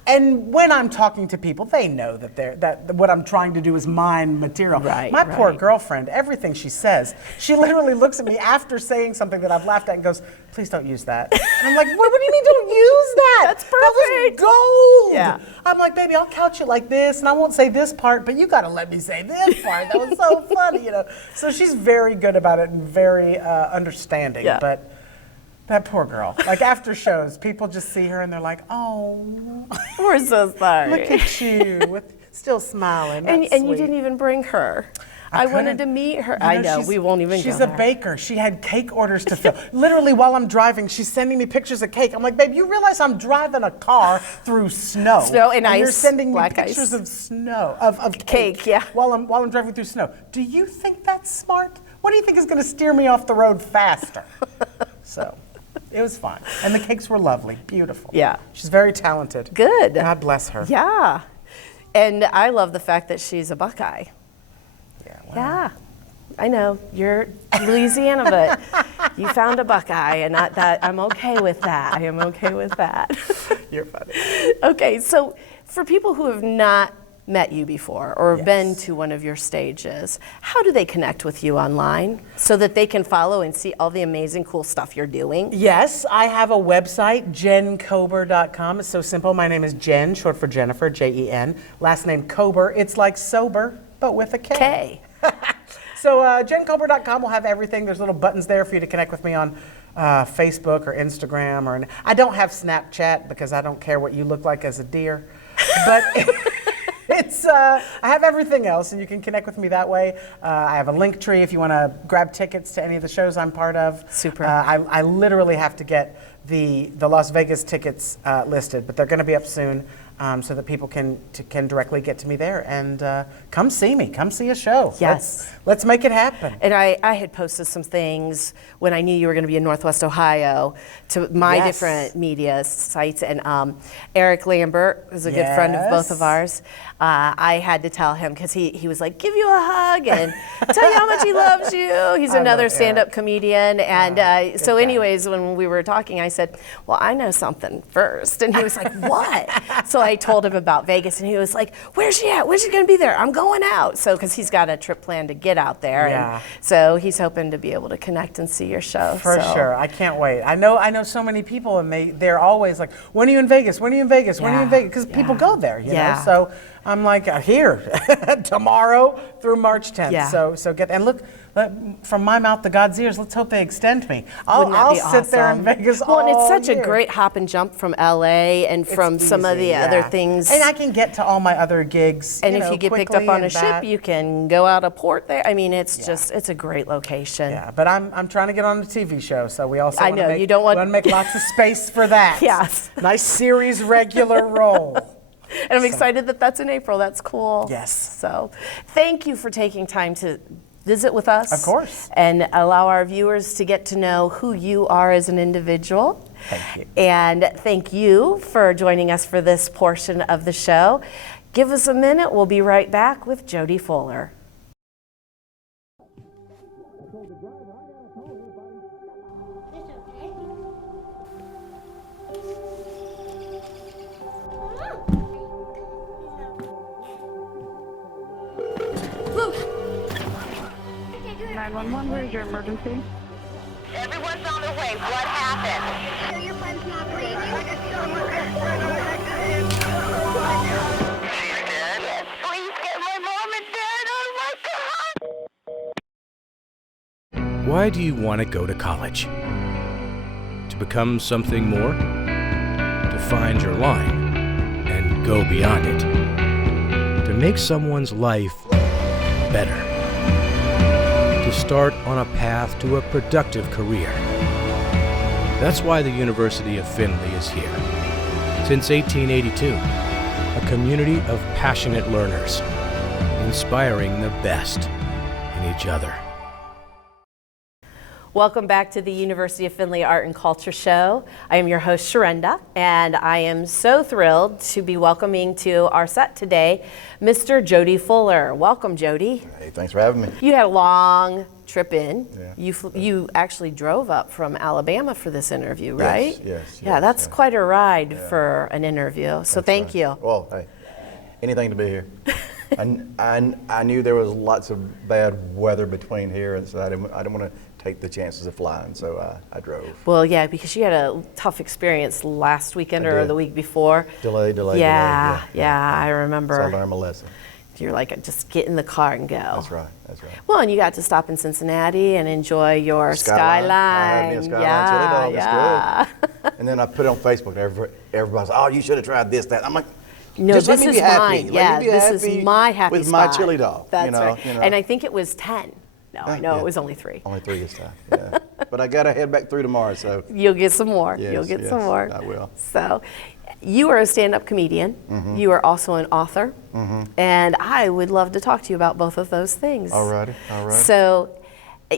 and when I'm talking to people, they know that what I'm trying to do is mine material. My poor girlfriend, everything she says, she literally looks at me after saying something that I've laughed at and goes, "Please don't use that." And I'm like, "What do you mean don't use that? That's perfect. That was gold." Yeah. I'm like, "Baby, I'll couch it like this, and I won't say this part, but you got to let me say this part. That was so funny, So she's very good about it and very understanding. Yeah. But that poor girl. Like after shows, people just see her and they're like, "Oh, we're so sorry. Look at you, still smiling." And you didn't even bring her. I wanted to meet her. I know, we won't even go She's there. a baker. She had cake orders to fill. Literally, while I'm driving, she's sending me pictures of cake. I'm like, "Babe, you realize I'm driving a car through snow? Snow and ice. You're sending me black pictures ice. of snow, of cake, yeah. While I'm driving through snow. Do you think that's smart? What do you think is going to steer me off the road faster?" So. It was fun. And the cakes were lovely, beautiful. Yeah. She's very talented. Good. God bless her. Yeah. And I love the fact that she's a Buckeye. Yeah. Wow. Yeah. I know, you're Louisiana, but you found a Buckeye, and I'm okay with that. I am okay with that. You're funny. Okay, so for people who have not met you before or been to one of your stages, how do they connect with you online so that they can follow and see all the amazing cool stuff you're doing? Yes, I have a website, jenkober.com. It's so simple. My name is Jen, short for Jennifer, Jen. Last name Kober. It's like sober, but with a K. K. So jenkober.com will have everything. There's little buttons there for you to connect with me on Facebook or Instagram. I don't have Snapchat because I don't care what you look like as a deer. But I have everything else, and you can connect with me that way. I have a link tree if you want to grab tickets to any of the shows I'm part of. Super. I literally have to get the Las Vegas tickets listed, but they're going to be up soon. So that people can directly get to me there and come see me, come see a show. Yes. Let's make it happen. And I had posted some things when I knew you were going to be in Northwest Ohio to my different media sites. And Eric Lambert is a good friend of both of ours. I had to tell him because he was like, give you a hug and tell you how much he loves you. He's another stand-up comedian. And so anyways, when we were talking, I said, well, I know something first. And he was like, what? So I told him about Vegas, and he was like, where's she at? When's she going to be there? I'm going out. So, because he's got a trip planned to get out there. Yeah. And so he's hoping to be able to connect and see your show. For sure. I can't wait. I know so many people, and they're always like, when are you in Vegas? When are you in Vegas? When are you in Vegas? Because people go there, you know? So I'm like, here, tomorrow through March 10th. Yeah. So get, and look, from my mouth to God's ears, let's hope they extend me. Wouldn't that I'll be sit there in awesome? Vegas Well, and it's all such year. a great hop and jump from LA and from It's some of the easy, other yeah. things. And I can get to all my other gigs. And if you get picked up quickly on a and ship, back. you can go out a port there. I mean, it's just, it's a great location. Yeah, but I'm trying to get on a TV show, so we also I wanna know, make, you don't want- we wanna make lots of space for that. Yes. Nice series regular role. And I'm excited that that's in April. That's cool. Yes. So thank you for taking time to visit with us. Of course. And allow our viewers to get to know who you are as an individual. Thank you. And thank you for joining us for this portion of the show. Give us a minute. We'll be right back with Jody Fuller. Where's your emergency? Everyone's on their way. What happened? Your friend's not breathing. She's dead? Yes, please get my mom and dad. Oh my God. Why do you want to go to college? To become something more? To find your line and go beyond it? To make someone's life better? To start on a path to a productive career? That's why the University of Findlay is here. Since 1882, a community of passionate learners, inspiring the best in each other. Welcome back to the University of Findlay Art and Culture Show. I am your host, Sharinda, and I am so thrilled to be welcoming to our set today, Mr. Jody Fuller. Welcome, Jody. Hey, thanks for having me. You had a long trip in. Yeah. You actually drove up from Alabama for this interview, right? Yes. Yeah, that's quite a ride for an interview, so thank you. Well, hey, anything to be here. I knew there was lots of bad weather between here, and so I didn't want to take the chances of flying, so I drove. Well, yeah, because you had a tough experience last weekend or the week before. Delay. Yeah, I remember. So I learned my lesson. You're like, just get in the car and go. That's right. Well, and you got to stop in Cincinnati and enjoy your skyline. I had me a skyline chili dog. Yeah. It's good. And then I put it on Facebook. Everybody's, oh, you should have tried this, that. I'm like, no, just this let me is be happy. mine. Yeah, this is my happy with my spot. chili dog. That's right. And I think it was 10. No, I know it was only 3. Only 3 this time. Yeah. But I got to head back through tomorrow, so. You'll get some more. Yes, You'll get yes, some more. I will. So, you are a stand-up comedian. Mm-hmm. You are also an author. Mm-hmm. And I would love to talk to you about both of those things. All righty. So,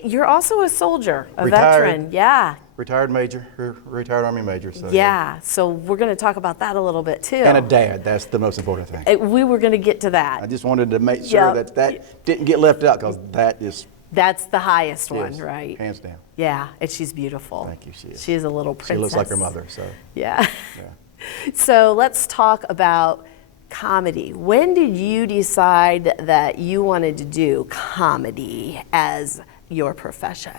you're also a soldier, a Retired. veteran. Yeah. Retired major, retired Army major. So Yeah, so we're going to talk about that a little bit too. And a dad, that's the most important thing. We were going to get to that. I just wanted to make sure that didn't get left out, because that is. That's the highest one, Yes, right? hands down. Yeah, and she's beautiful. Thank you, she is. She is a little princess. She looks like her mother, so. Yeah. Yeah. So let's talk about comedy. When did you decide that you wanted to do comedy as your profession?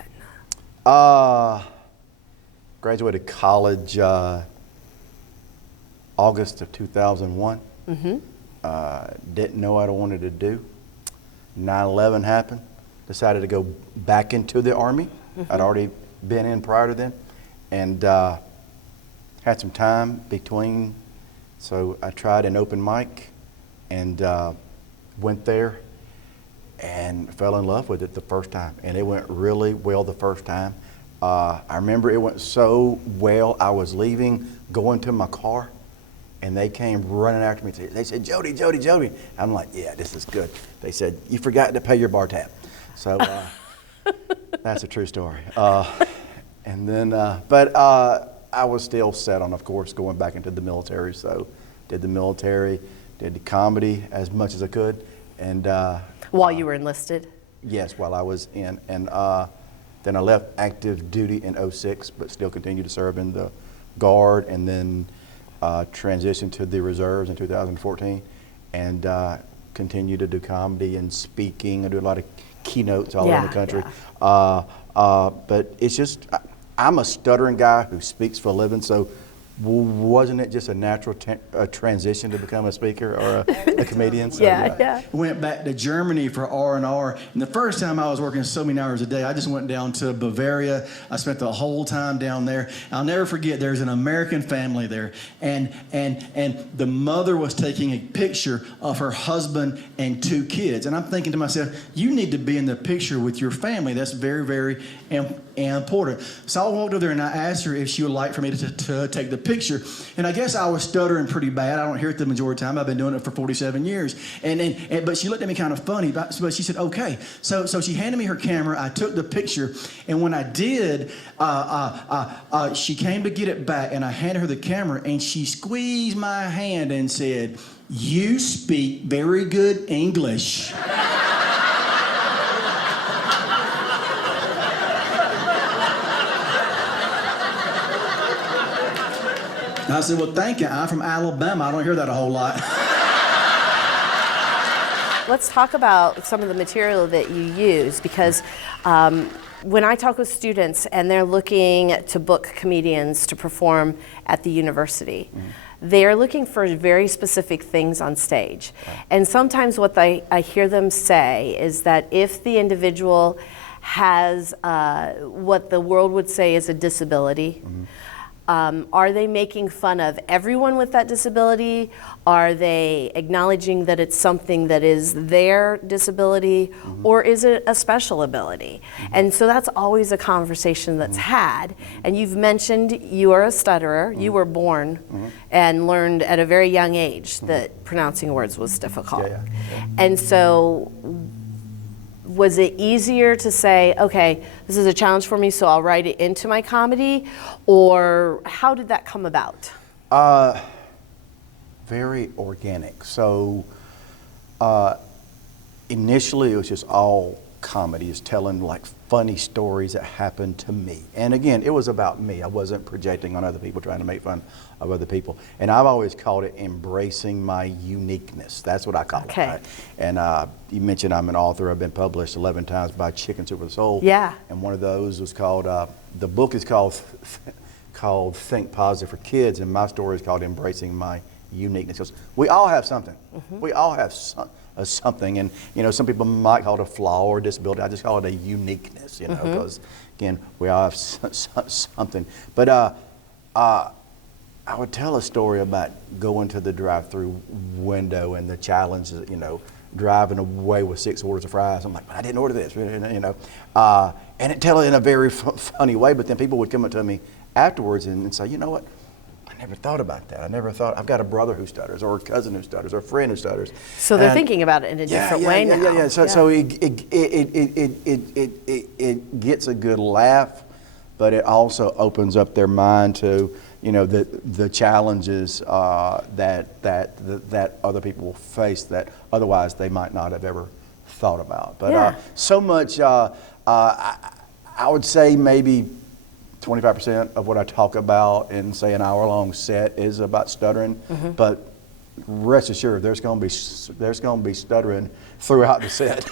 Graduated college August of 2001. Mm-hmm. Didn't know what I wanted to do. 9/11 happened. Decided to go back into the Army. Mm-hmm. I'd already been in prior to then, and had some time between. So I tried an open mic, and went there, and fell in love with it the first time. And it went really well the first time. I remember it went so well, I was leaving, going to my car, and they came running after me. They said, Jody, Jody, Jody. I'm like, yeah, this is good. They said, you forgot to pay your bar tab. So that's a true story. And then, but I was still set on, of course, going back into the military. So did the military, did the comedy as much as I could. And while you were enlisted? Yes, while I was in. And then I left active duty in '06, but still continued to serve in the Guard, and then transitioned to the reserves in 2014, and continued to do comedy and speaking. I do a lot of keynotes all over the country. Yeah. But it's just, I'm a stuttering guy who speaks for a living, so wasn't it just a natural transition to become a speaker or a comedian? So, yeah. Went back to Germany for R&R, and the first time I was working so many hours a day, I just went down to Bavaria. I spent the whole time down there. I'll never forget, there's an American family there, and the mother was taking a picture of her husband and 2 kids, and I'm thinking to myself, you need to be in the picture with your family. That's very, very important. So I walked over there and I asked her if she would like for me to take the picture. And I guess I was stuttering pretty bad. I don't hear it the majority of the time. I've been doing it for 47 years. But she looked at me kind of funny, but she said, okay. So she handed me her camera. I took the picture. And when I did, she came to get it back, and I handed her the camera, and she squeezed my hand and said, "You speak very good English." I said, well, thank you. I'm from Alabama. I don't hear that a whole lot. Let's talk about some of the material that you use, because when I talk with students and they're looking to book comedians to perform at the university, they're looking for very specific things on stage. And sometimes what I hear them say is that if the individual has what the world would say is a disability, are they making fun of everyone with that disability? Are they acknowledging that it's something that is their disability, or is it a special ability? And so that's always a conversation that's had. And you've mentioned you are a stutterer. You were born and learned at a very young age that pronouncing words was difficult. And so was it easier to say, okay, this is a challenge for me, so I'll write it into my comedy, or how did that come about? Very organic. So initially it was just all comedy, is telling like funny stories that happened to me. And again, it was about me. I wasn't projecting on other people, trying to make fun of other people. And I've always called it embracing my uniqueness. That's what I call it. Right? And you mentioned I'm an author. I've been published 11 times by Chicken Soup for the Soul. Yeah. And one of those was called, the book is called Think Positive for Kids, and my story is called Embracing My Uniqueness. Because we all have something. We all have something, and you know, some people might call it a flaw or disability. I just call it a uniqueness, you know, because again, we all have something. But I would tell a story about going to the drive-through window and the challenge, you know, driving away with 6 orders of fries. I'm like, I didn't order this, you know, and it tell it in a very funny way. But then people would come up to me afterwards and say, you know what? I never thought about that. I never thought, I've got a brother who stutters, or a cousin who stutters, or a friend who stutters. So they're thinking about it in a different way now. Yeah. So it gets a good laugh, but it also opens up their mind to, you know, the challenges that other people will face that otherwise they might not have ever thought about. But so much, I would say maybe 25% of what I talk about in, say, an hour-long set is about stuttering, but rest assured, there's going to be stuttering throughout the set.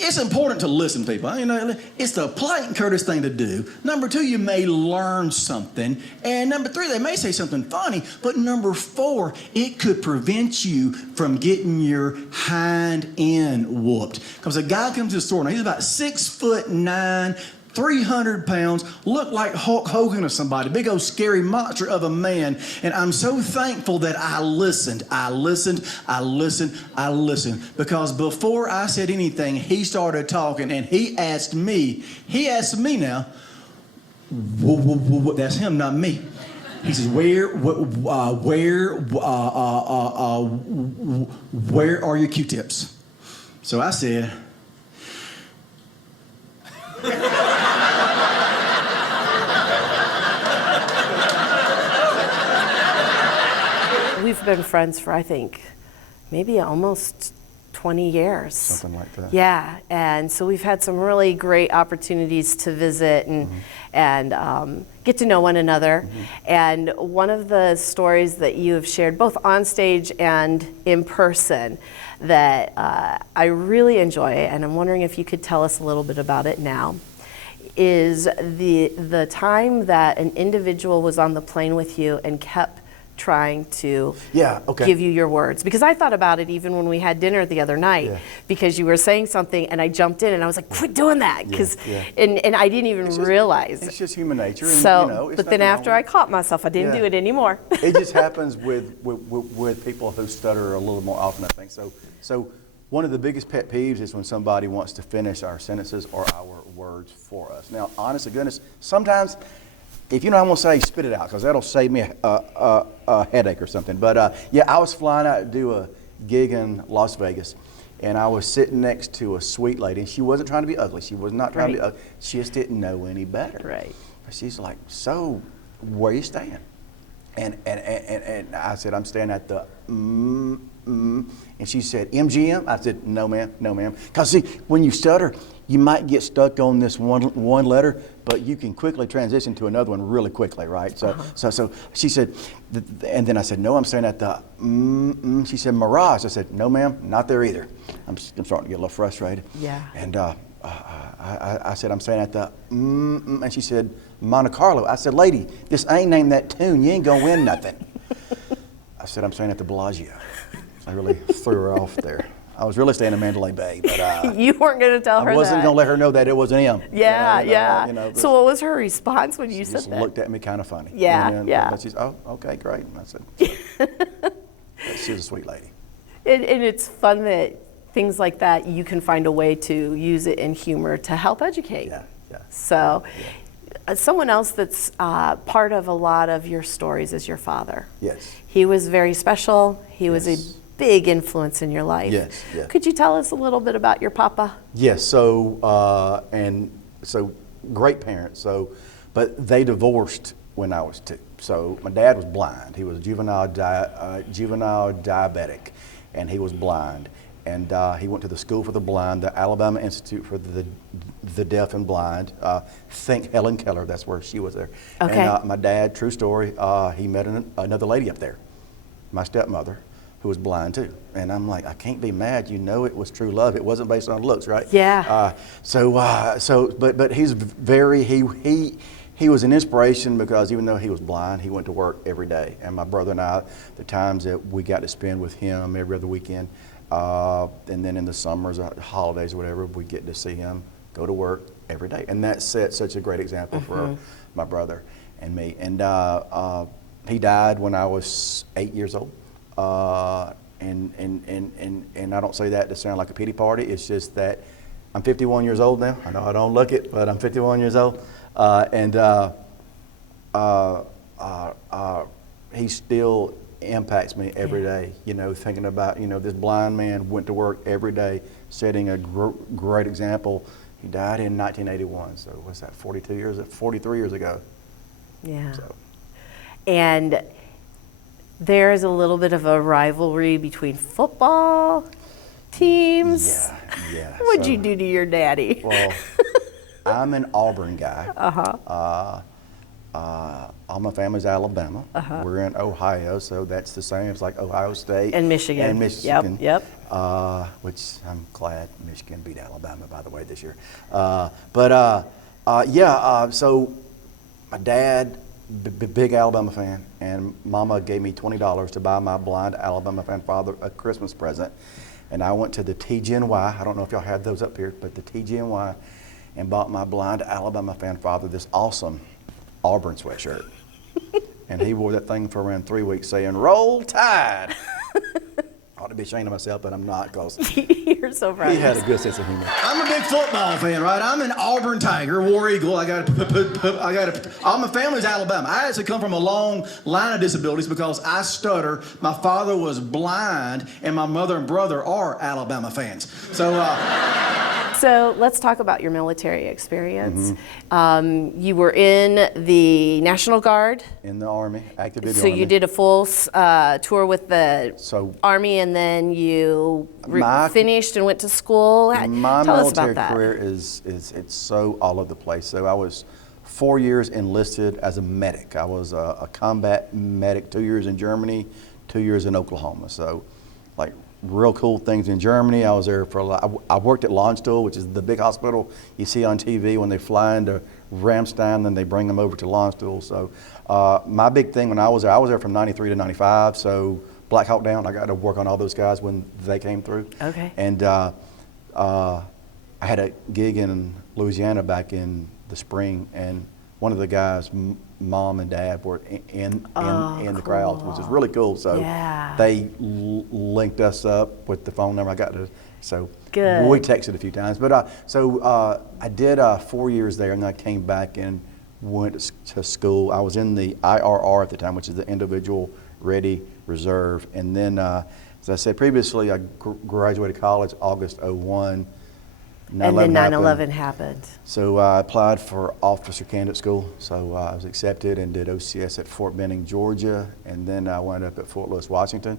It's important to listen, people. You know, it's the polite and courteous thing to do. Number 2, you may learn something, and number 3, they may say something funny. But number 4, it could prevent you from getting your hind end whooped. Because a guy comes to the store, now he's about 6'9", 300 pounds, looked like Hulk Hogan or somebody, big old scary monster of a man. And I'm so thankful that I listened. Because before I said anything, he started talking, and he asked me now, that's him, not me. He says, where are your Q-tips? So I said, We've been friends for, I think, maybe almost 20 years. Something like that. Yeah, and so we've had some really great opportunities to visit and get to know one another. And one of the stories that you have shared, both on stage and in person, that I really enjoy, and I'm wondering if you could tell us a little bit about it now, is the time that an individual was on the plane with you and kept trying to give you your words. Because I thought about it even when we had dinner the other night, because you were saying something and I jumped in and I was like, quit doing that, and I didn't even realize. It's just human nature. And, so, but then after I caught myself, I didn't do it anymore. It just happens with people who stutter a little more often, I think. So one of the biggest pet peeves is when somebody wants to finish our sentences or our words for us. Now, honest to goodness, sometimes, if you know, I'm going to say spit it out, because that'll save me a headache or something. But I was flying out to do a gig in Las Vegas, and I was sitting next to a sweet lady, and she wasn't trying to be ugly. She was not trying to be ugly. She just didn't know any better. Right. But she's like, so where you staying? And I said, I'm staying at the and she said, MGM? I said, no, ma'am, no, ma'am. Because see, when you stutter, you might get stuck on this one letter, but you can quickly transition to another one really quickly, right? So she said, and then I said, no, I'm staying at the She said, Mirage. I said, no, ma'am, not there either. I'm starting to get a little frustrated. Yeah. And I said, I'm staying at the and she said, Monte Carlo. I said, lady, this ain't named that tune. You ain't gonna win nothing. I said, I'm staying at the Bellagio. I really threw her off there. I was really staying in Mandalay Bay, but you weren't going to tell her that. I wasn't going to let her know that it was an M. Yeah, so what was her response when you said that? She just looked at me kind of funny. Yeah. But she's, oh, okay, great. And I said, she's a sweet lady. And it's fun that things like that, you can find a way to use it in humor to help educate. Yeah. So someone else that's part of a lot of your stories is your father. Yes. He was very special. He was a big influence in your life. Yes. Could you tell us a little bit about your papa? Yes. So great parents. But they divorced when I was 2. So my dad was blind. He was juvenile diabetic, and he was blind. And he went to the School for the Blind, the Alabama Institute for the Deaf and Blind. Think Helen Keller, that's where she was there. Okay. And my dad, true story, he met another lady up there, my stepmother, who was blind too. And I'm like, I can't be mad. You know, it was true love. It wasn't based on looks, right? Yeah. But he's he was an inspiration, because even though he was blind, he went to work every day. And my brother and I, the times that we got to spend with him every other weekend, and then in the summers, holidays, or whatever, we get to see him go to work every day. And that set such a great example for my brother and me. And he died when I was 8 years old. And I don't say that to sound like a pity party. It's just that I'm 51 years old now. I know I don't look it, but I'm 51 years old. He still impacts me every day, you know, thinking about, you know, this blind man went to work every day, setting a great example. He died in 1981, so what's that, 43 years ago. Yeah. So. And there's a little bit of a rivalry between football teams. Yeah. What'd you do to your daddy? Well, I'm an Auburn guy. All my family's Alabama. We're in Ohio, so that's the same. It's like Ohio State and Michigan. Yep. Which I'm glad Michigan beat Alabama, by the way, this year. So my dad, big Alabama fan, and Mama gave me $20 to buy my blind Alabama fan father a Christmas present. And I went to the TGNY. I don't know if y'all had those up here, but the TGNY, and bought my blind Alabama fan father this awesome Auburn sweatshirt. And he wore that thing for around 3 weeks saying, "Roll Tide." I ought to be ashamed of myself, but I'm not, because you're so proud. He had a good sense of humor. I'm a big football fan, right? I'm an Auburn Tiger, War Eagle. All my family's Alabama. I actually come from a long line of disabilities because I stutter. My father was blind, and my mother and brother are Alabama fans. So let's talk about your military experience. You were in the National Guard. In the Army, active duty So Army. you did a full tour with the Army, and then you finished and went to school. My Tell us about military that. career it's so all over the place. So I was 4 years enlisted as a medic. I was a combat medic, 2 years in Germany, 2 years in Oklahoma. So like real cool things in Germany. I was there for a lot. I worked at Landstuhl, which is the big hospital you see on TV when they fly into Ramstein, then they bring them over to Landstuhl. So my big thing when I was there from 93 to 95, so Black Hawk Down, I got to work on all those guys when they came through. Okay. And I had a gig in Louisiana back in the spring, and one of the guys' mom and dad were in the crowd, which is really cool. So they linked us up with the phone number. I got to, so good. We texted a few times. But I did 4 years there, and I came back and went to school. I was in the IRR at the time, which is the Individual Ready Reserve. And then, as I said previously, I graduated college August '01. And then 9/11 happened. So I applied for officer candidate school. So I was accepted and did OCS at Fort Benning, Georgia, and then I wound up at Fort Lewis, Washington.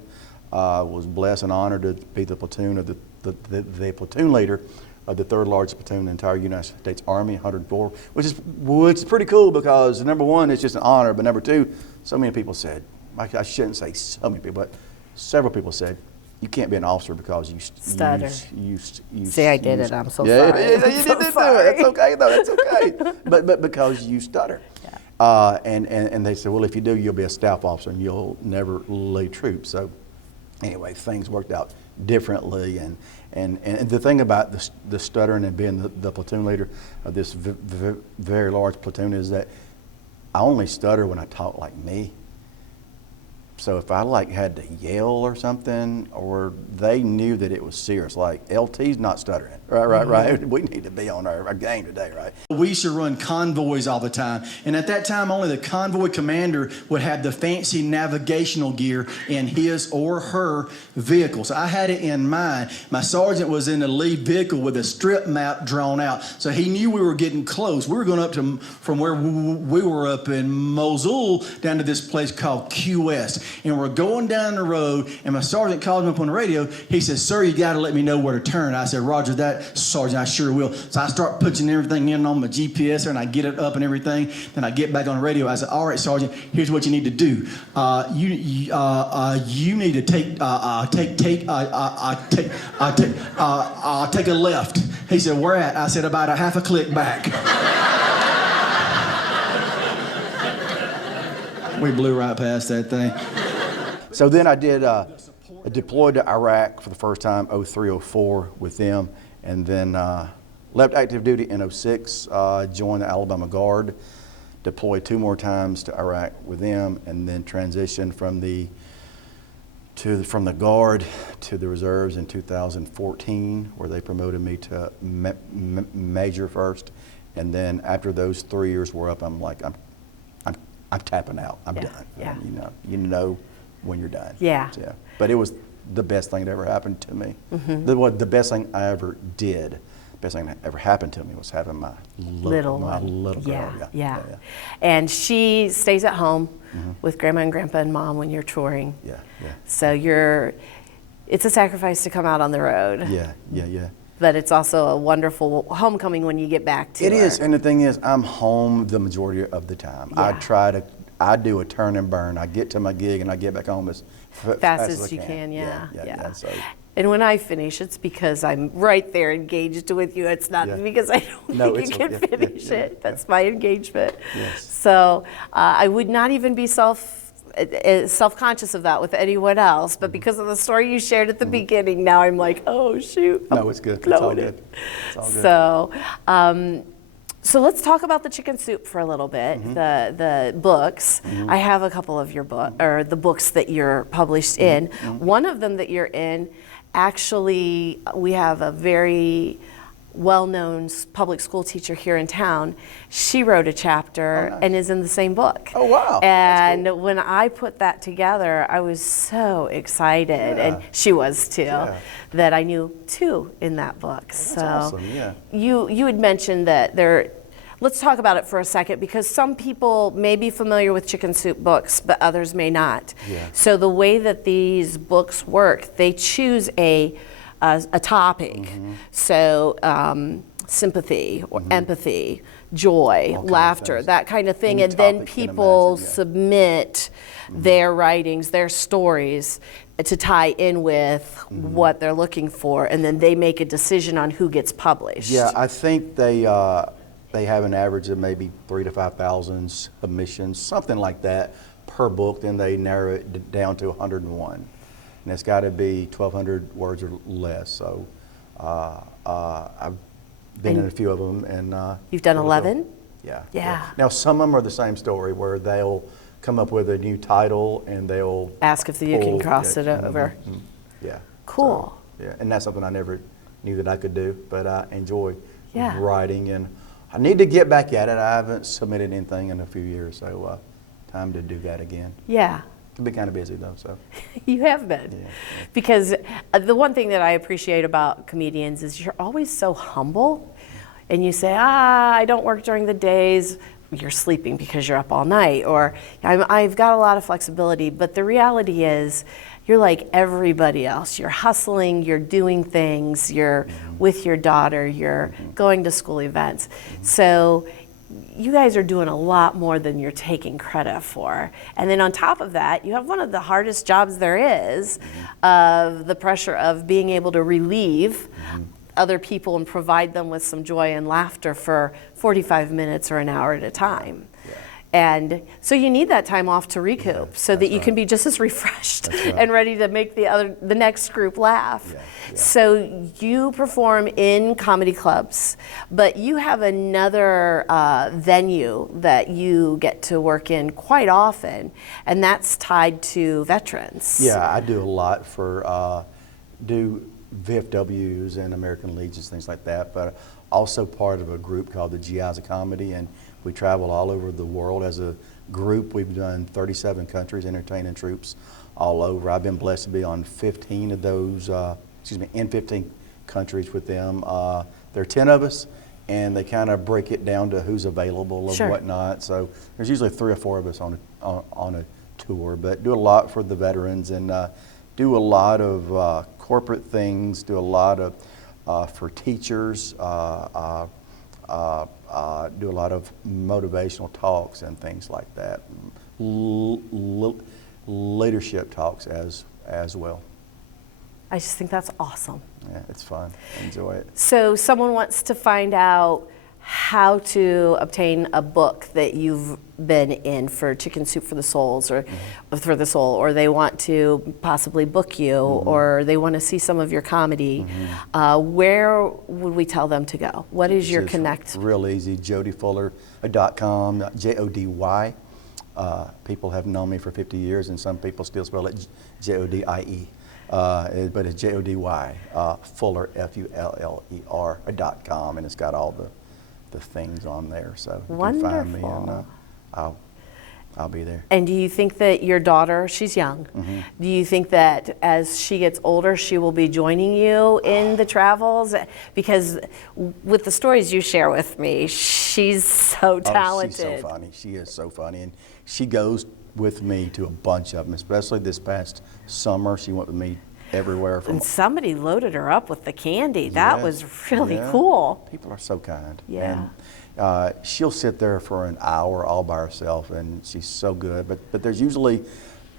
Was blessed and honored to be the platoon of the platoon leader of the third largest platoon in the entire United States Army, 104, which is pretty cool because number one, it's just an honor, but number two, so many people said, I shouldn't say so many people, but several people said, you can't be an officer because you stutter. See, I did it. I'm so sorry. Yeah, you did do it. That's okay, though. That's okay. but because you stutter. Yeah. And they said, well, if you do, you'll be a staff officer and you'll never lead troops. So anyway, things worked out differently. And the thing about the stuttering and being the platoon leader of this very large platoon is that I only stutter when I talk like me. So if I had to yell or something, or they knew that it was serious, like LT's not stuttering, right. We need to be on our game today, right? We used to run convoys all the time, and at that time only the convoy commander would have the fancy navigational gear in his or her vehicle. So I had it in mine. My sergeant was in the lead vehicle with a strip map drawn out, so he knew we were getting close. We were going up from where we were up in Mosul down to this place called QS. And we're going down the road, and my sergeant called him up on the radio. He says, sir, you got to let me know where to turn. I said, roger that, sergeant, I sure will. So I start putting everything in on my GPS, and I get it up and everything. Then I get back on the radio. I said, all right, sergeant, here's what you need to do. You need to take a left. He said, where at? I said, about a half a click back. We blew right past that thing. So then I deployed to Iraq for the first time, 03-04 with them, and then left active duty in 06, joined the Alabama Guard, deployed 2 more times to Iraq with them, and then transitioned from the Guard to the reserves in 2014, where they promoted me to Major first, and then after those 3 years were up, I'm tapping out. I'm done. Yeah. You know when you're done. Yeah. So, yeah. But it was the best thing that ever happened to me. Mm-hmm. The best thing I ever did, the best thing that ever happened to me was having my little girl. Yeah. And she stays at home with grandma and grandpa and mom when you're touring. Yeah. So it's a sacrifice to come out on the road. Yeah. But it's also a wonderful homecoming when you get back to it. It is, and the thing is, I'm home the majority of the time. Yeah. I do a turn and burn. I get to my gig and I get back home as fast as you can. Yeah. So. And when I finish, it's because I'm right there engaged with you. It's not because I don't think you can finish it. That's my engagement. Yes. So I would not even be self-conscious of that with anyone else, but because of the story you shared at the beginning, now I'm like, oh shoot. No, it's good. It's all good. It's all good. So let's talk about the chicken soup for a little bit. The books. I have a couple of your the books that you're published in. One of them that you're in, actually, we have a very well-known public school teacher here in town. She wrote a chapter and is in the same book. Oh, wow. And cool. When I put that together, I was so excited, and she was too, that I knew 2 in that book. That's awesome, yeah. You had mentioned that let's talk about it for a second, because some people may be familiar with chicken soup books, but others may not. Yeah. So the way that these books work, they choose a topic. So sympathy or empathy, joy, laughter, that kind of thing. And then people submit their writings, their stories to tie in with what they're looking for, and then they make a decision on who gets published. Yeah, I think they have an average of maybe 3,000 to 5,000 submissions, something like that, per book. Then they narrow it down to 101, and it's got to be 1,200 words or less. So I've been in a few of them, and you've done 11. Yeah. Now some of them are the same story, where they'll come up with a new title and they'll ask if you can cross it over. Yeah. Cool. So, yeah, and that's something I never knew that I could do, but I enjoy Yeah. writing, and I need to get back at it. I haven't submitted anything in a few years, so time to do that again. Yeah. I've been kind of busy though, so. You have been. Yeah. Because the one thing that I appreciate about comedians is you're always so humble, and you say, I don't work during the days. You're sleeping because you're up all night, or I've got a lot of flexibility. But the reality is, you're like everybody else. You're hustling, you're doing things, you're with your daughter, you're going to school events. So you guys are doing a lot more than you're taking credit for. And then on top of that, you have one of the hardest jobs there is, of the pressure of being able to relieve other people and provide them with some joy and laughter for 45 minutes or an hour at a time. And so you need that time off to recoup, so that you can be just as refreshed and ready to make the next group laugh. So you perform in comedy clubs, but you have another venue that you get to work in quite often, and that's tied to veterans. Yeah, I do a lot for VFWs and American Legions, things like that, but also part of a group called the GIs of Comedy, and we travel all over the world as a group. We've done 37 countries, entertaining troops all over. I've been blessed to be on 15 of those, in 15 countries with them. There are 10 of us, and they kind of break it down to who's available and whatnot. So there's usually 3 or 4 of us on a tour, but do a lot for the veterans, and do a lot of corporate things, do a lot of for teachers, do a lot of motivational talks and things like that. Leadership talks as well. I just think that's awesome. Yeah, it's fun. Enjoy it. So someone wants to find out how to obtain a book that you've been in for Chicken Soup for the Souls, or for the Soul, or they want to possibly book you, or they want to see some of your comedy. Where would we tell them to go? What is your connect? Real easy, jodyfuller.com, Jody. People have known me for 50 years, and some people still spell it Jodie. But it's Jody, Fuller, FULLER.com, and it's got all the things on there, so you can find me, and I'll be there. And do you think that your daughter, she's young, do you think that as she gets older, she will be joining you in the travels? Because with the stories you share with me, she's so talented. She's so funny. She is so funny, and she goes with me to a bunch of them, especially this past summer. She went with me everywhere. And somebody loaded her up with the candy. That was really cool. People are so kind. Yeah. And she'll sit there for an hour all by herself, and she's so good. But there's usually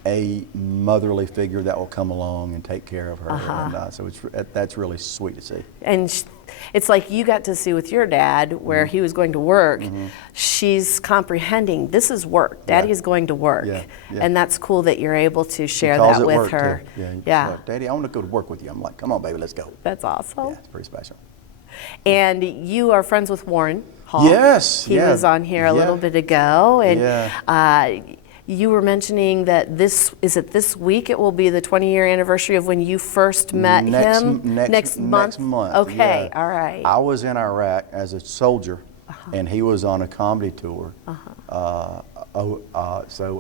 a motherly figure that will come along and take care of her. And so that's really sweet to see. And it's like you got to see with your dad where he was going to work. She's comprehending, this is work. Daddy is going to work. And that's cool that you're able to share that with her. Yeah. Like, Daddy, I want to go to work with you. I'm like, come on, baby, let's go. That's awesome. Yeah, it's pretty special. And you are friends with Warren Hall. Yes. He was on here a little bit ago. And you were mentioning that this week it will be the 20-year anniversary of when you first met him? Next month? Okay, all right. I was in Iraq as a soldier, and he was on a comedy tour. So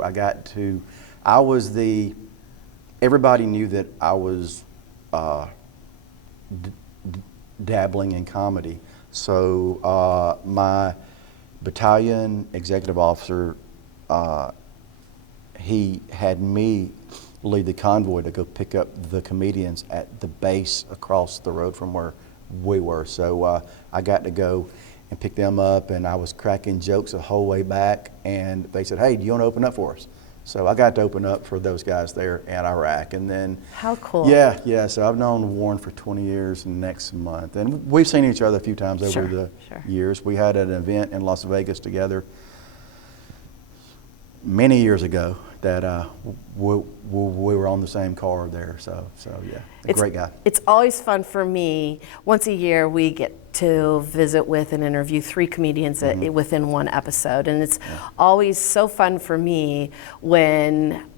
I got to, everybody knew that I was dabbling in comedy. So my battalion executive officer, he had me lead the convoy to go pick up the comedians at the base across the road from where we were. So I got to go and pick them up, and I was cracking jokes the whole way back, and they said, hey, do you want to open up for us? So I got to open up for those guys there in Iraq. And then, how cool. Yeah. So I've known Warren for 20 years next month. And we've seen each other a few times over the years. We had an event in Las Vegas together many years ago that we were on the same car there. So yeah, great guy. It's always fun for me. Once a year, we get to visit with and interview 3 comedians within one episode. And it's always so fun for me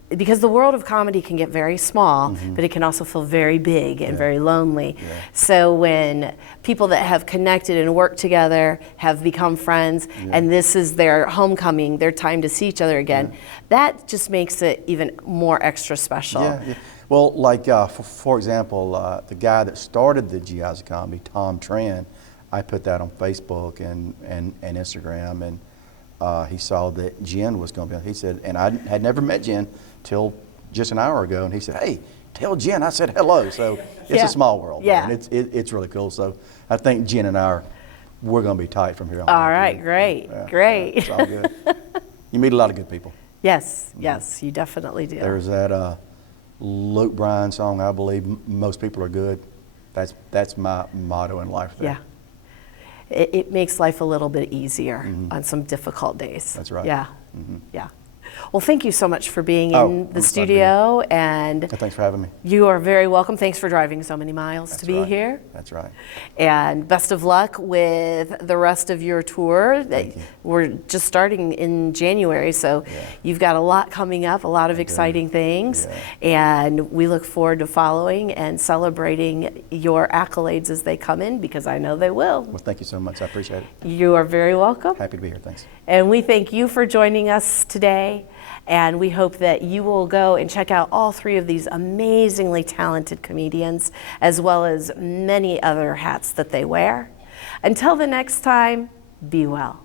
because the world of comedy can get very small, but it can also feel very big and very lonely. So when people that have connected and worked together have become friends, and this is their homecoming, their time to see each other again, that just makes it even more extra special. Yeah. Well, like for example, the guy that started the GIs of Comedy, Tom Tran, I put that on Facebook and Instagram, and he saw that Jen was going to be. He said, and I had never met Jen till just an hour ago, and he said, "Hey, tell Jen I said hello." So it's a small world, and it's really cool. So I think Jen and we're going to be tight from here on. All right, great. It's all good. You meet a lot of good people. Yes, you definitely do. There's that Luke Bryan song, I believe most people are good. That's my motto in life there. Yeah. It makes life a little bit easier on some difficult days. That's right. Yeah. Yeah. Well, thank you so much for being in the studio, and thanks for having me. You are very welcome. Thanks for driving so many miles to be here. That's right. And best of luck with the rest of your tour. Thank you. We're just starting in January, so you've got a lot coming up, a lot of exciting things, and we look forward to following and celebrating your accolades as they come in, because I know they will. Well, thank you so much. I appreciate it. You are very welcome. Happy to be here. Thanks. And we thank you for joining us today, and we hope that you will go and check out all 3 of these amazingly talented comedians, as well as many other hats that they wear. Until the next time, be well.